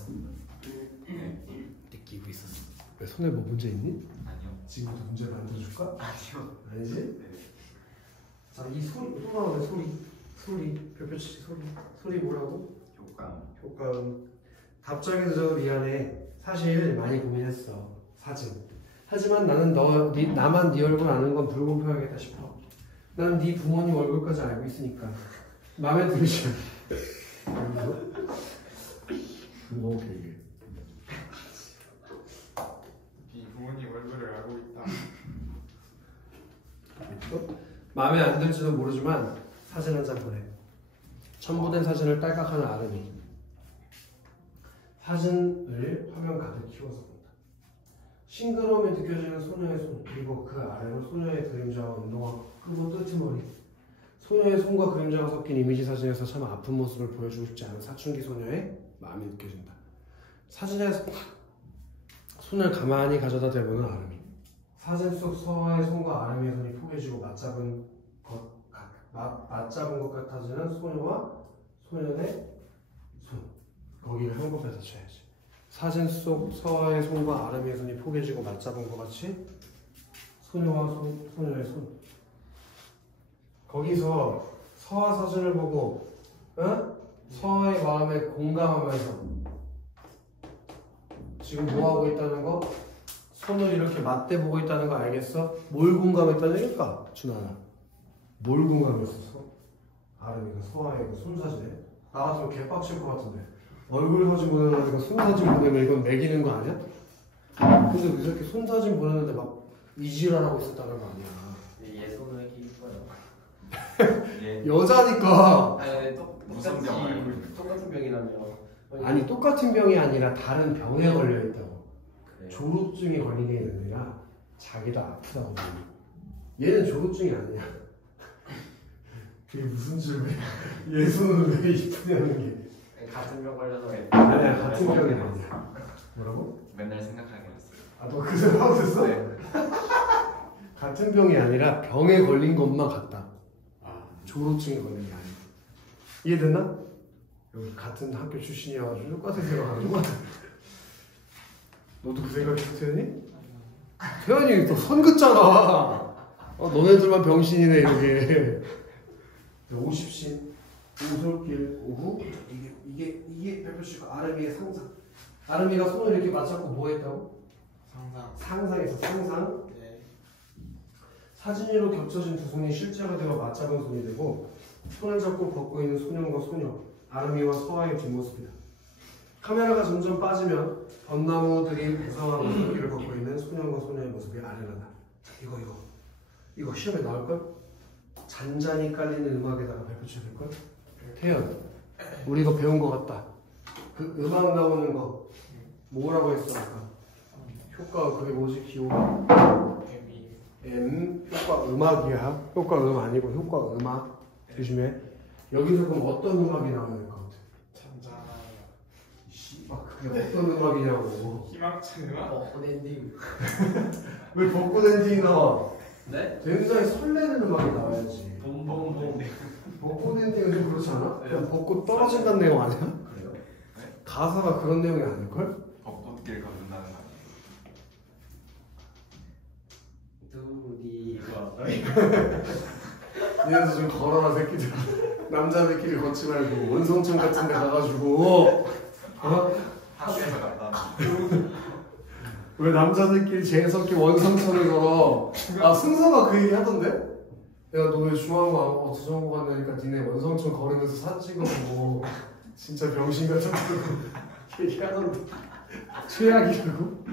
느끼고 있었어. 왜 손에 뭐 문제 있니? 아니요. 지금부터 문제를 만들어줄까? 아니요. 아니지? 네. 자, 이 소리 또 나오네. 소리 별표치 소리 뭐라고? 효과음. 답장이 늦어도 미안해. 사실 많이 고민했어. 사진. 하지만 나는 나만 네 얼굴 아는 건 불공평하겠다 싶어. 나는 네 부모님 얼굴까지 알고 있으니까 마음에 들으시. 뭐 되게. 네 부모님 얼굴을 알고 있다. 마음에 안 들지도 모르지만 사진 한 장 보내. 첨부된 사진을 딸깍하는 아름이. 사진을 화면 가득 키워서 본다. 싱그러움이 느껴지는 소녀의 손, 그리고 그 아래로 소녀의 그림자와 운동화, 그리고 뜰트머리. 소녀의 손과 그림자가 섞인 이미지 사진에서 참 아픈 모습을 보여주고 싶지 않은 사춘기 소녀의 마음이 느껴진다. 사진에서 손을 가만히 가져다 대보는 아름이. 사진 속 서아의 손과 아름이의 손이 포개지고 맞잡은 것 같아지는 소녀와 소년의 손. 거기를 한국에서 쳐야지. 사진 속 서아의 손과 아름이의 손이 포개지고 맞잡은 것 같이 소녀와 소녀의 손. 거기서 서아 사진을 보고 서아의 마음에 공감하면서 지금 뭐 하고 있다는 거? 손을 이렇게 맞대 보고 있다는 거 알겠어? 뭘 공감했다는 얘기일까? 준아야. 뭘 공감했어? 아름이가 서아의 그 손 사진에? 나 같으면 개빡칠 것 같은데. 얼굴 사진 보내려니까 손 사진 보내면 이건 매기는 거 아니야? 근데 왜 이렇게 손 사진 보내는데 막 이질하라고 있었다는 거 아니야? 얘 손을 왜 이렇게 이뻐요? 예. 여자니까. 아니 무슨 병 알고 있는 똑같은 병이라며. 아니 똑같은 병이 아니라 다른 병에 걸려 있다고. 그래요? 조루증이 걸린 게 아니라 자기도 아프다고. 얘는 조루증이 아니야. 그게 무슨 줄이야? 얘 손은 왜 이쁘냐는 게. 같은 병 걸려서 아니야 같은 병이 아니야. 뭐라고? 맨날 생각하게 됐어요. 아 너 그 생각 했어? 네. 같은 병이 아니라 병에 걸린 것만 같다. 조루증에 걸린 게 아니야. 이해됐나? 여기 같은 학교 출신이어가지고 똑같은 생각하는 거 같아. 너도 그 생각했어 태연이? 태연이 또 선 긋잖아. 너네들만 병신이네 이렇게. 50신 오솔길 오후 이게 별표치고 아름이의 상상. 아름이가 손을 이렇게 맞잡고 뭐 했다고? 상상했어. 상상. 네. 사진 위로 겹쳐진 두 손이 실제로 되어 맞잡은 손이 되고 손을 잡고 걷고 있는 소년과 소녀 아름이와 서아의 뒷모습이다. 카메라가 점점 빠지면 벚나무들이 무성한 오솔길을 걷고 있는 소년과 소녀의 모습이 아련하다. 자, 이거 시험에 나올걸? 잔잔히 깔리는 음악에다가 발표쳐야 될걸? 태연, 우리 이거 배운 거 같다. 그 음악 나오는 거 뭐라고 했어 아까? 효과 그게 뭐지? 기호가? M 효과 음악이야. 효과 음 아니고 효과 음악. 조심해. 여기서 그럼 어떤 음악이 나와야 될 것 같아? 잔잔하요. 씨발 그게 어떤 음악이냐고. 희망찬 음악? 벚꽃 엔딩. 왜 벚꽃 엔딩이 나와? 네? 굉장히 설레는 음악이 나와야지. 봄봄봄. 벚꽃 엔딩은 좀 그렇지 않아? 네. 그냥 벚꽃 떨어진다는 내용 아니야? 그래요? 가사가 그런 내용이 아닐걸? 벚꽃길 걷는다는 거 아니에요? 이래서 좀 걸어라 새끼들. 남자들끼리 걷지 말고 원성천 같은 데 가가지고 학교에서 갔다 왜 남자들끼리 재석기 원성천을 걸어? 아 승서가 그 얘기 하던데? 내가 너 왜 중앙고 안 가고 두정고 간다니까 니네 원성천 걸으면서 사진 찍어보고 진짜 병신 같다고 얘기하던데. 최악이라고?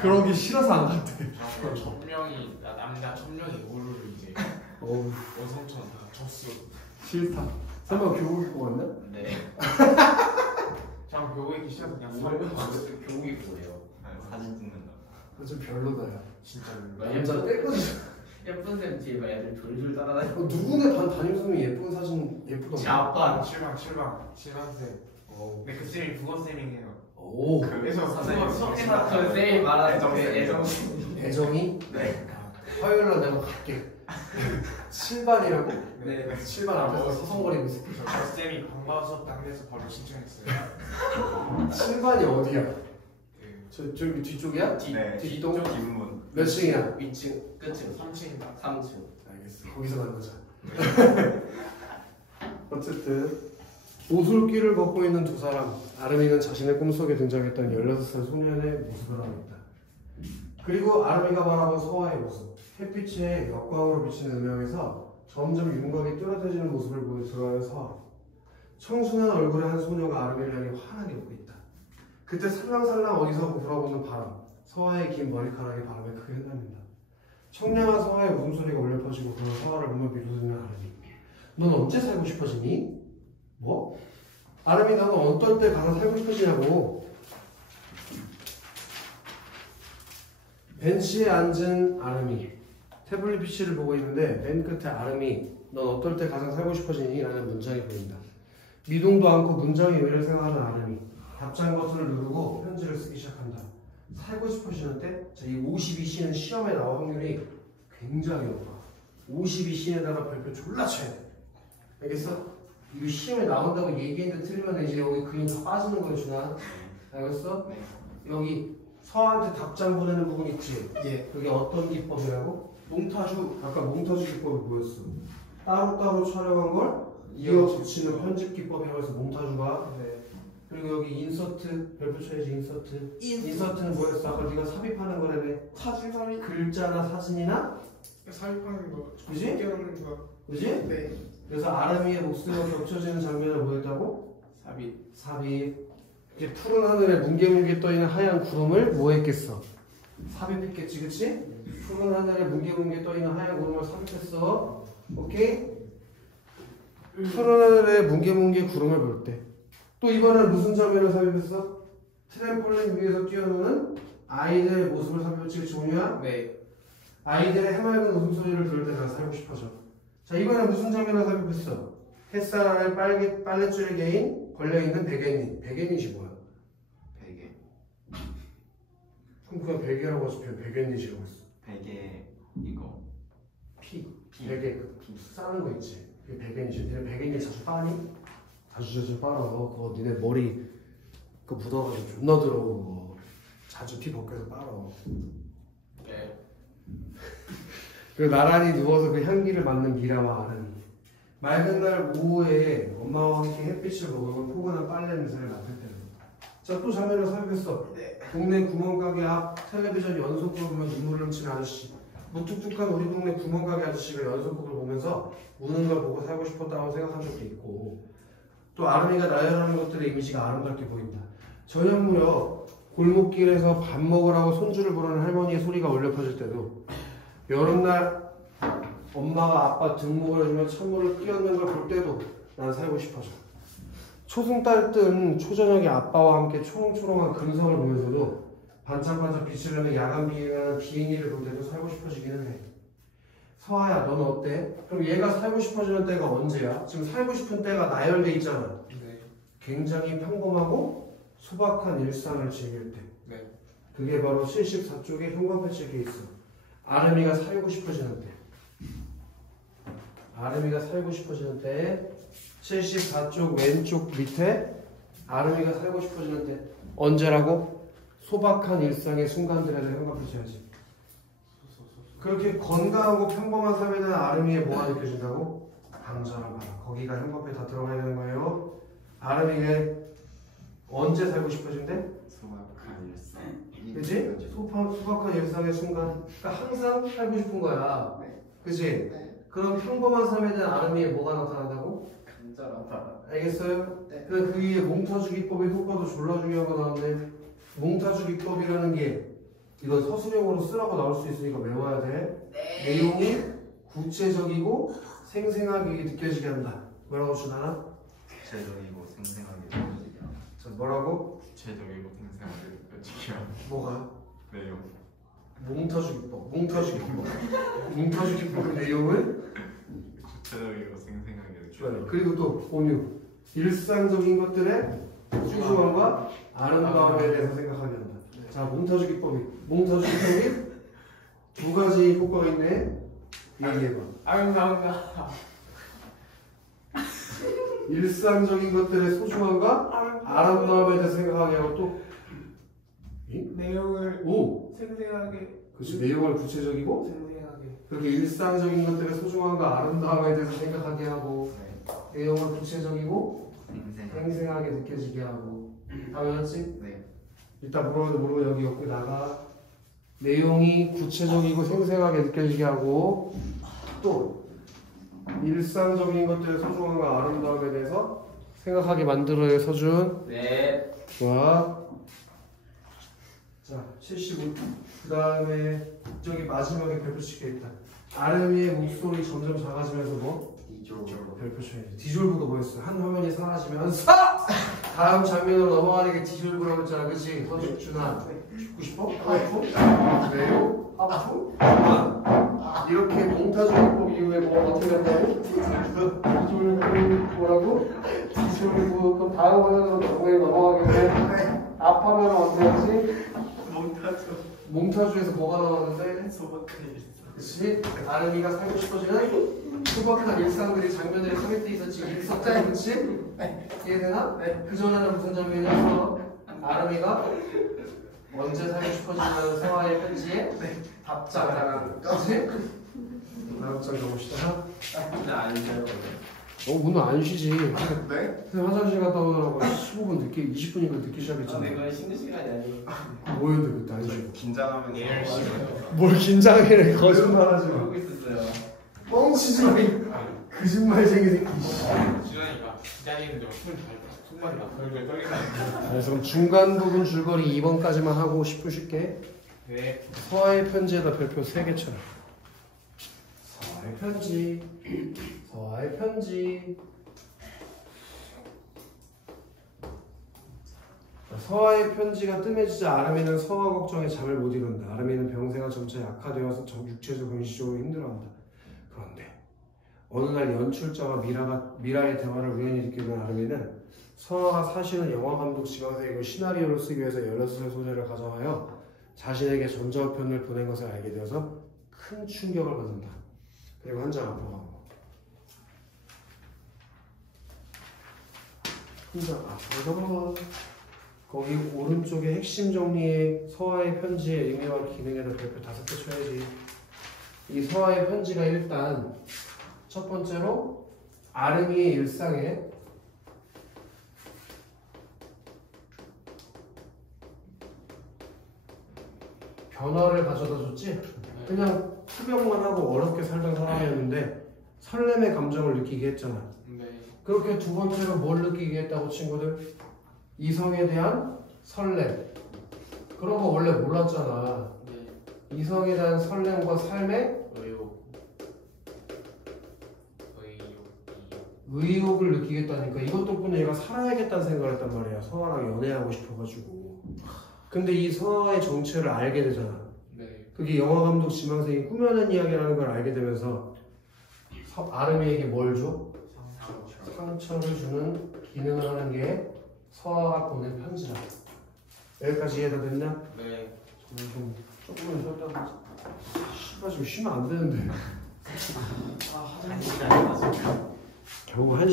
그러기 싫어서 안 갔대. 천명이 남자 1000명이 오르르 이제 어우 원성천 다 졌어. 싫다. 설마 교복 입고 갔나? 네. 그냥 교복 입기 싫어서 그냥 교복이 뭐예요? 사진 찍는다. 좀 별로다 야. 진짜 남자 떼거지. 예쁜 쌤 뒤에 막 애들 졸졸 따라다니고. 누구네 반 담임선생님이 예쁜 사진 예쁘던데. 제 아빠. 7반 근데 그 쌤이 국어쌤이에요. 오. 그래서 선생님 그 쌤이 말하는 그 애정. 애정이? 네. 화요일날 내가 갈게. 7반이라고? 네. 7반 앞에서 서성거리고 있어. 저 쌤이 방과후 수업 당대에서 바로 신청했어요. 7반이 어디야? 그 저기 뒤쪽이야? 네. 뒷동? 뒷문. 몇 층이야? 위층, 끝층, 3층입니다. 3층. 알겠어. 거기서 만나자. 어쨌든 오솔길을 걷고 있는 두 사람. 아름이는 자신의 꿈속에 등장했던 16살 소년의 모습을 하고 있다. 그리고 아름이가 바라본 서아의 모습. 햇빛에 역광으로 비치는 음영에서 점점 윤곽이 뚜렷해지는 모습을 보여주는 서아. 청순한 얼굴의 한 소녀가 아름이를 향해 환하게 웃고 있다. 그때 살랑살랑 어디서 불어오는 바람. 서아의 긴 머리카락이 바람에 크게 흩날린다. 청량한 서아의 웃음소리가 울려 퍼지고 그런 서아를 보며 미루는 아름이. 넌 언제 살고 싶어지니? 뭐? 아름이 너는 어떨 때 가서 살고 싶어지냐고. 벤치에 앉은 아름이 태블릿 PC를 보고 있는데 맨 끝에 아름이 넌 어떨 때 가장 살고 싶어지니? 라는 문장이 보인다. 미동도 않고 문장의 의미를 생각하는 아름이 답장 버튼을 누르고 편지를 쓰기 시작한다. 살고 싶어지는 때? 자, 이 52C는 시험에 나올 확률이 굉장히 높아. 52C에다가 별표 졸라 쳐야 돼. 알겠어? 이거 시험에 나온다고 얘기했는데 틀리면 이제 여기 그림 다 빠지는 거야, 준아. 알겠어? 네. 여기 서한테 답장 보내는 부분 있지? 예. 그게 어떤 기법이라고? 몽타주. 아까 몽타주 기법이 뭐였어? 따로따로 촬영한 걸 이어 붙이는 편집 기법이라고 해서 몽타주가. 네. 그리고 여기 인서트, 별표 쳐야지 인서트. 인서트는 뭐였어? 아까 네가 삽입하는 거라며. 사진 삽입. 글자나 사진이나? 삽입하는 거. 그지? 끼우는 거. 그지? 네. 그래서 아름이의 목소리가 겹쳐지는 장면을 보였다고? 삽입. 삽입. 이제 푸른 하늘에 뭉게뭉게 떠있는 하얀 구름을 뭐 했겠어? 삽입했겠지, 그치? 푸른 하늘에 뭉게뭉게 떠있는 하얀 구름을 삽입했어. 오케이? 푸른 하늘에 뭉게뭉게 구름을 볼 때 또 이번에는 무슨 장면을 삽입했어? 트램폴린 위에서 뛰어노는 아이들의 모습을 삽입했지. 종이야? 네. 아이들의 해맑은 웃음소리를 들을 때 내가 살고 싶어져. 자, 이번에 무슨 장면을 삽입했어? 햇살 아래 빨랫줄에 개인 걸려있는 베개닛. 베개닛이 뭐야? 베개. 그럼 그냥 베개라고 하지. 베개닛이라고 했어. 베개 이거. 피. 피. 베개 싸는 거 있지. 그게 베개닛이야. 니네 베개닛 자주 빠니? 자주 빨어. 그거 니네 머리 그거 묻어가지고 존나 더러워. 그거. 자주 피 벗겨서 빨어. 네. 그 나란히 누워서 그 향기를 맡는 미라와 아름이. 맑은 날 오후에 엄마와 함께 햇빛을 먹으면 포근한 빨래 냄새를 맡을 때는. 자, 또 장면을 삽입했어. 동네 구멍가게 앞 텔레비전 연속극을 보면 눈물을 훔치는 아저씨. 무뚝뚝한 우리 동네 구멍가게 아저씨가 연속극을 보면서 우는 걸 보고 살고 싶었다고 생각한 적도 있고, 또 아름이가 나열하는 것들의 이미지가 아름답게 보인다. 저녁 무렵 골목길에서 밥 먹으라고 손주를 부르는 할머니의 소리가 울려 퍼질 때도, 여름날 엄마가 아빠 등목을 해주며 찬물을 끼얹는 걸 볼 때도 난 살고 싶어져. 초승달 뜬 초저녁에 아빠와 함께 초롱초롱한 금성을 보면서도 반짝반짝 빛을 내는 야간 비행하는 비행기를 볼 때도 살고 싶어지기는 해. 서아야, 넌 어때? 그럼 얘가 살고 싶어지는 때가 언제야? 지금 살고 싶은 때가 나열돼 있잖아. 네. 굉장히 평범하고 소박한 일상을 즐길 때. 네. 그게 바로 74쪽에 형광펜 책에 있어. 아름이가 살고 싶어지는 때. 아름이가 살고 싶어지는 때 74쪽 왼쪽 밑에 아름이가 살고 싶어지는 때 언제라고? 소박한 일상의 순간들에서 형광펜 쳐야지. 그렇게 건강하고 평범한 삶에 대한 아름이의 뭐가 느껴진다고? 감정을 봐라. 거기가 형광펜 다 들어가야 되는 거예요. 아름이가 언제 살고 싶어진대? 소박한 일상. 그치? 소박한 일상의 순간. 그러니까 항상 살고 싶은 거야. 그치? 그럼 평범한 삶에 대한 아름이에 뭐가 나타난다고? 간절하다. 알겠어요? 네. 그 위에 몽타주기법의 효과도 졸라 중요한 거 나왔네. 몽타주기법이라는 게 이거 서술형으로 쓰라고 나올 수 있으니까 외워야 돼. 내용이 구체적이고 생생하게 느껴지게 한다. 뭐라고 주나나? 구체적이고 생생하게 느껴지게 하고. 자, 뭐라고? 구체적이고 생생하게 느껴지게 하고. 뭐가? 내용. 몽타주기법. 몽타주기법의 내용을 구체적이고 생생하게 좋아요. 느껴지게. 그리고 또 공유. 일상적인 것들의 소중함과 아름다움에 대해서 생각하게 한다. 자, 몽타주기법이 두 가지 효과가 있네. 얘기해봐. 아름다운가. 일상적인 것들의 소중함과 아름다움에 대해서 생각하게 하고 또 내용을 오! 생생하게. 그렇지. 내용을 구체적이고 생생하게. 그렇게 일상적인 것들의 소중함과 아름다움에 대해서 생각하게 하고 내용을 구체적이고 생생하게 느껴지게 하고. 다 외웠지? 네. 이따 물어보면 여기 옆에 나가. 내용이 구체적이고 생생하게 느껴지게 하고 또 일상적인 것들의 소중함과 아름다움에 대해서 생각하게 만들어요. 서준. 네. 좋아. 자, 75. 그 다음에 저기 마지막에 별표 칠게 있다. 아름이의 목소리 점점 작아지면서 뭐? 별표 쳐야지. 디졸브가 뭐였어? 한 화면이 사라지면서 다음 장면으로 넘어가는 게 디졸브라고 했잖아. 그치? 서준아 죽고 싶어? 하프? 왜요? 하프? 이렇게 몽타주기법 이후에 뭐가 어떻게 된다고? 디졸브 뭐라고? 디졸브. 그럼 다음 화면으로 넘어가겠네. 앞화면은 언제였지? 몽타주에서 뭐가 나왔는데? 소박한 일상. 그치? 아름이가 살고 싶어지는 소박한 일상들이 장면들이 삽입돼 있었지. 있었잖아, 그치? 이해되나? 그 전에는 무슨 장면이었어? 아름이가 언제 살고 싶어지는 서아의 편지에 답장. 그치? 다음 장 가봅시다. 근데 아니죠. 문은 안 쉬지. 네? 화장실 갔다 오느라고 15분 늦게, 20분인가 늦게 시작했잖아. 근데 그건 쉬는 시간이 아니고. 뭐였는데 그때 안 쉬고. 긴장하면 예, 뭘 긴장해. 거짓말하지 마. 그러고 있었어요. 뻥치지 마. 거짓말쟁이 새끼. 주연이가 기다리는 중 손발이 막 덜덜 떨린다. 그래서 그럼 중간 부분 줄거리 2번까지만 하고 10분 쉴게. 네. 서아의 편지에다 별표 3개 쳐라. 서아의 편지. 서아의 편지. 서아의 편지가 뜸해지자 아름이는 서아 걱정에 잠을 못 이룬다. 아름이는 병세가 점차 약화되어서 육체적 근시적으로 힘들어한다. 그런데 어느 날 연출자와 미라의 대화를 우연히 듣게 된 아름이는 서아가 사실은 영화감독 지망생이고 시나리오를 쓰기 위해서 16살 소재를 가져와요 자신에게 전자우편을 보낸 것을 알게 되어서 큰 충격을 받는다. 그리고 한 장 앞으로 가고 한 장 앞으로 거기 오른쪽에 핵심 정리에 서아의 편지의 의미와 기능에다 별표 5개 쳐야지. 이 서아의 편지가 일단 첫 번째로 아름이의 일상에 변화를 가져다 줬지? 그냥 투병만 하고 어렵게 살던 사람이었는데 설렘의 감정을 느끼게 했잖아. 네. 그렇게 두 번째로 뭘 느끼게 했다고 친구들? 이성에 대한 설렘. 그런 거 원래 몰랐잖아. 네. 이성에 대한 설렘과 삶의 의욕을 느끼겠다니까. 이것 덕분에 얘가 살아야겠다는 생각을 했단 말이야. 서아랑 연애하고 싶어가지고. 근데 이 서아의 정체를 알게 되잖아. 네. 그게 영화감독 지망생이 꾸며낸 이야기라는 걸 알게 되면서 아름이에게 뭘 줘? 상처를 주는 기능을 하는 게 서아가 보낸 편지다. 여기까지 이해가 됐냐? 네. 저는 좀 조금만 쉬었다가 씨발 좀 쉬면 안 되는데. 한 시간이 나서 결국 1시간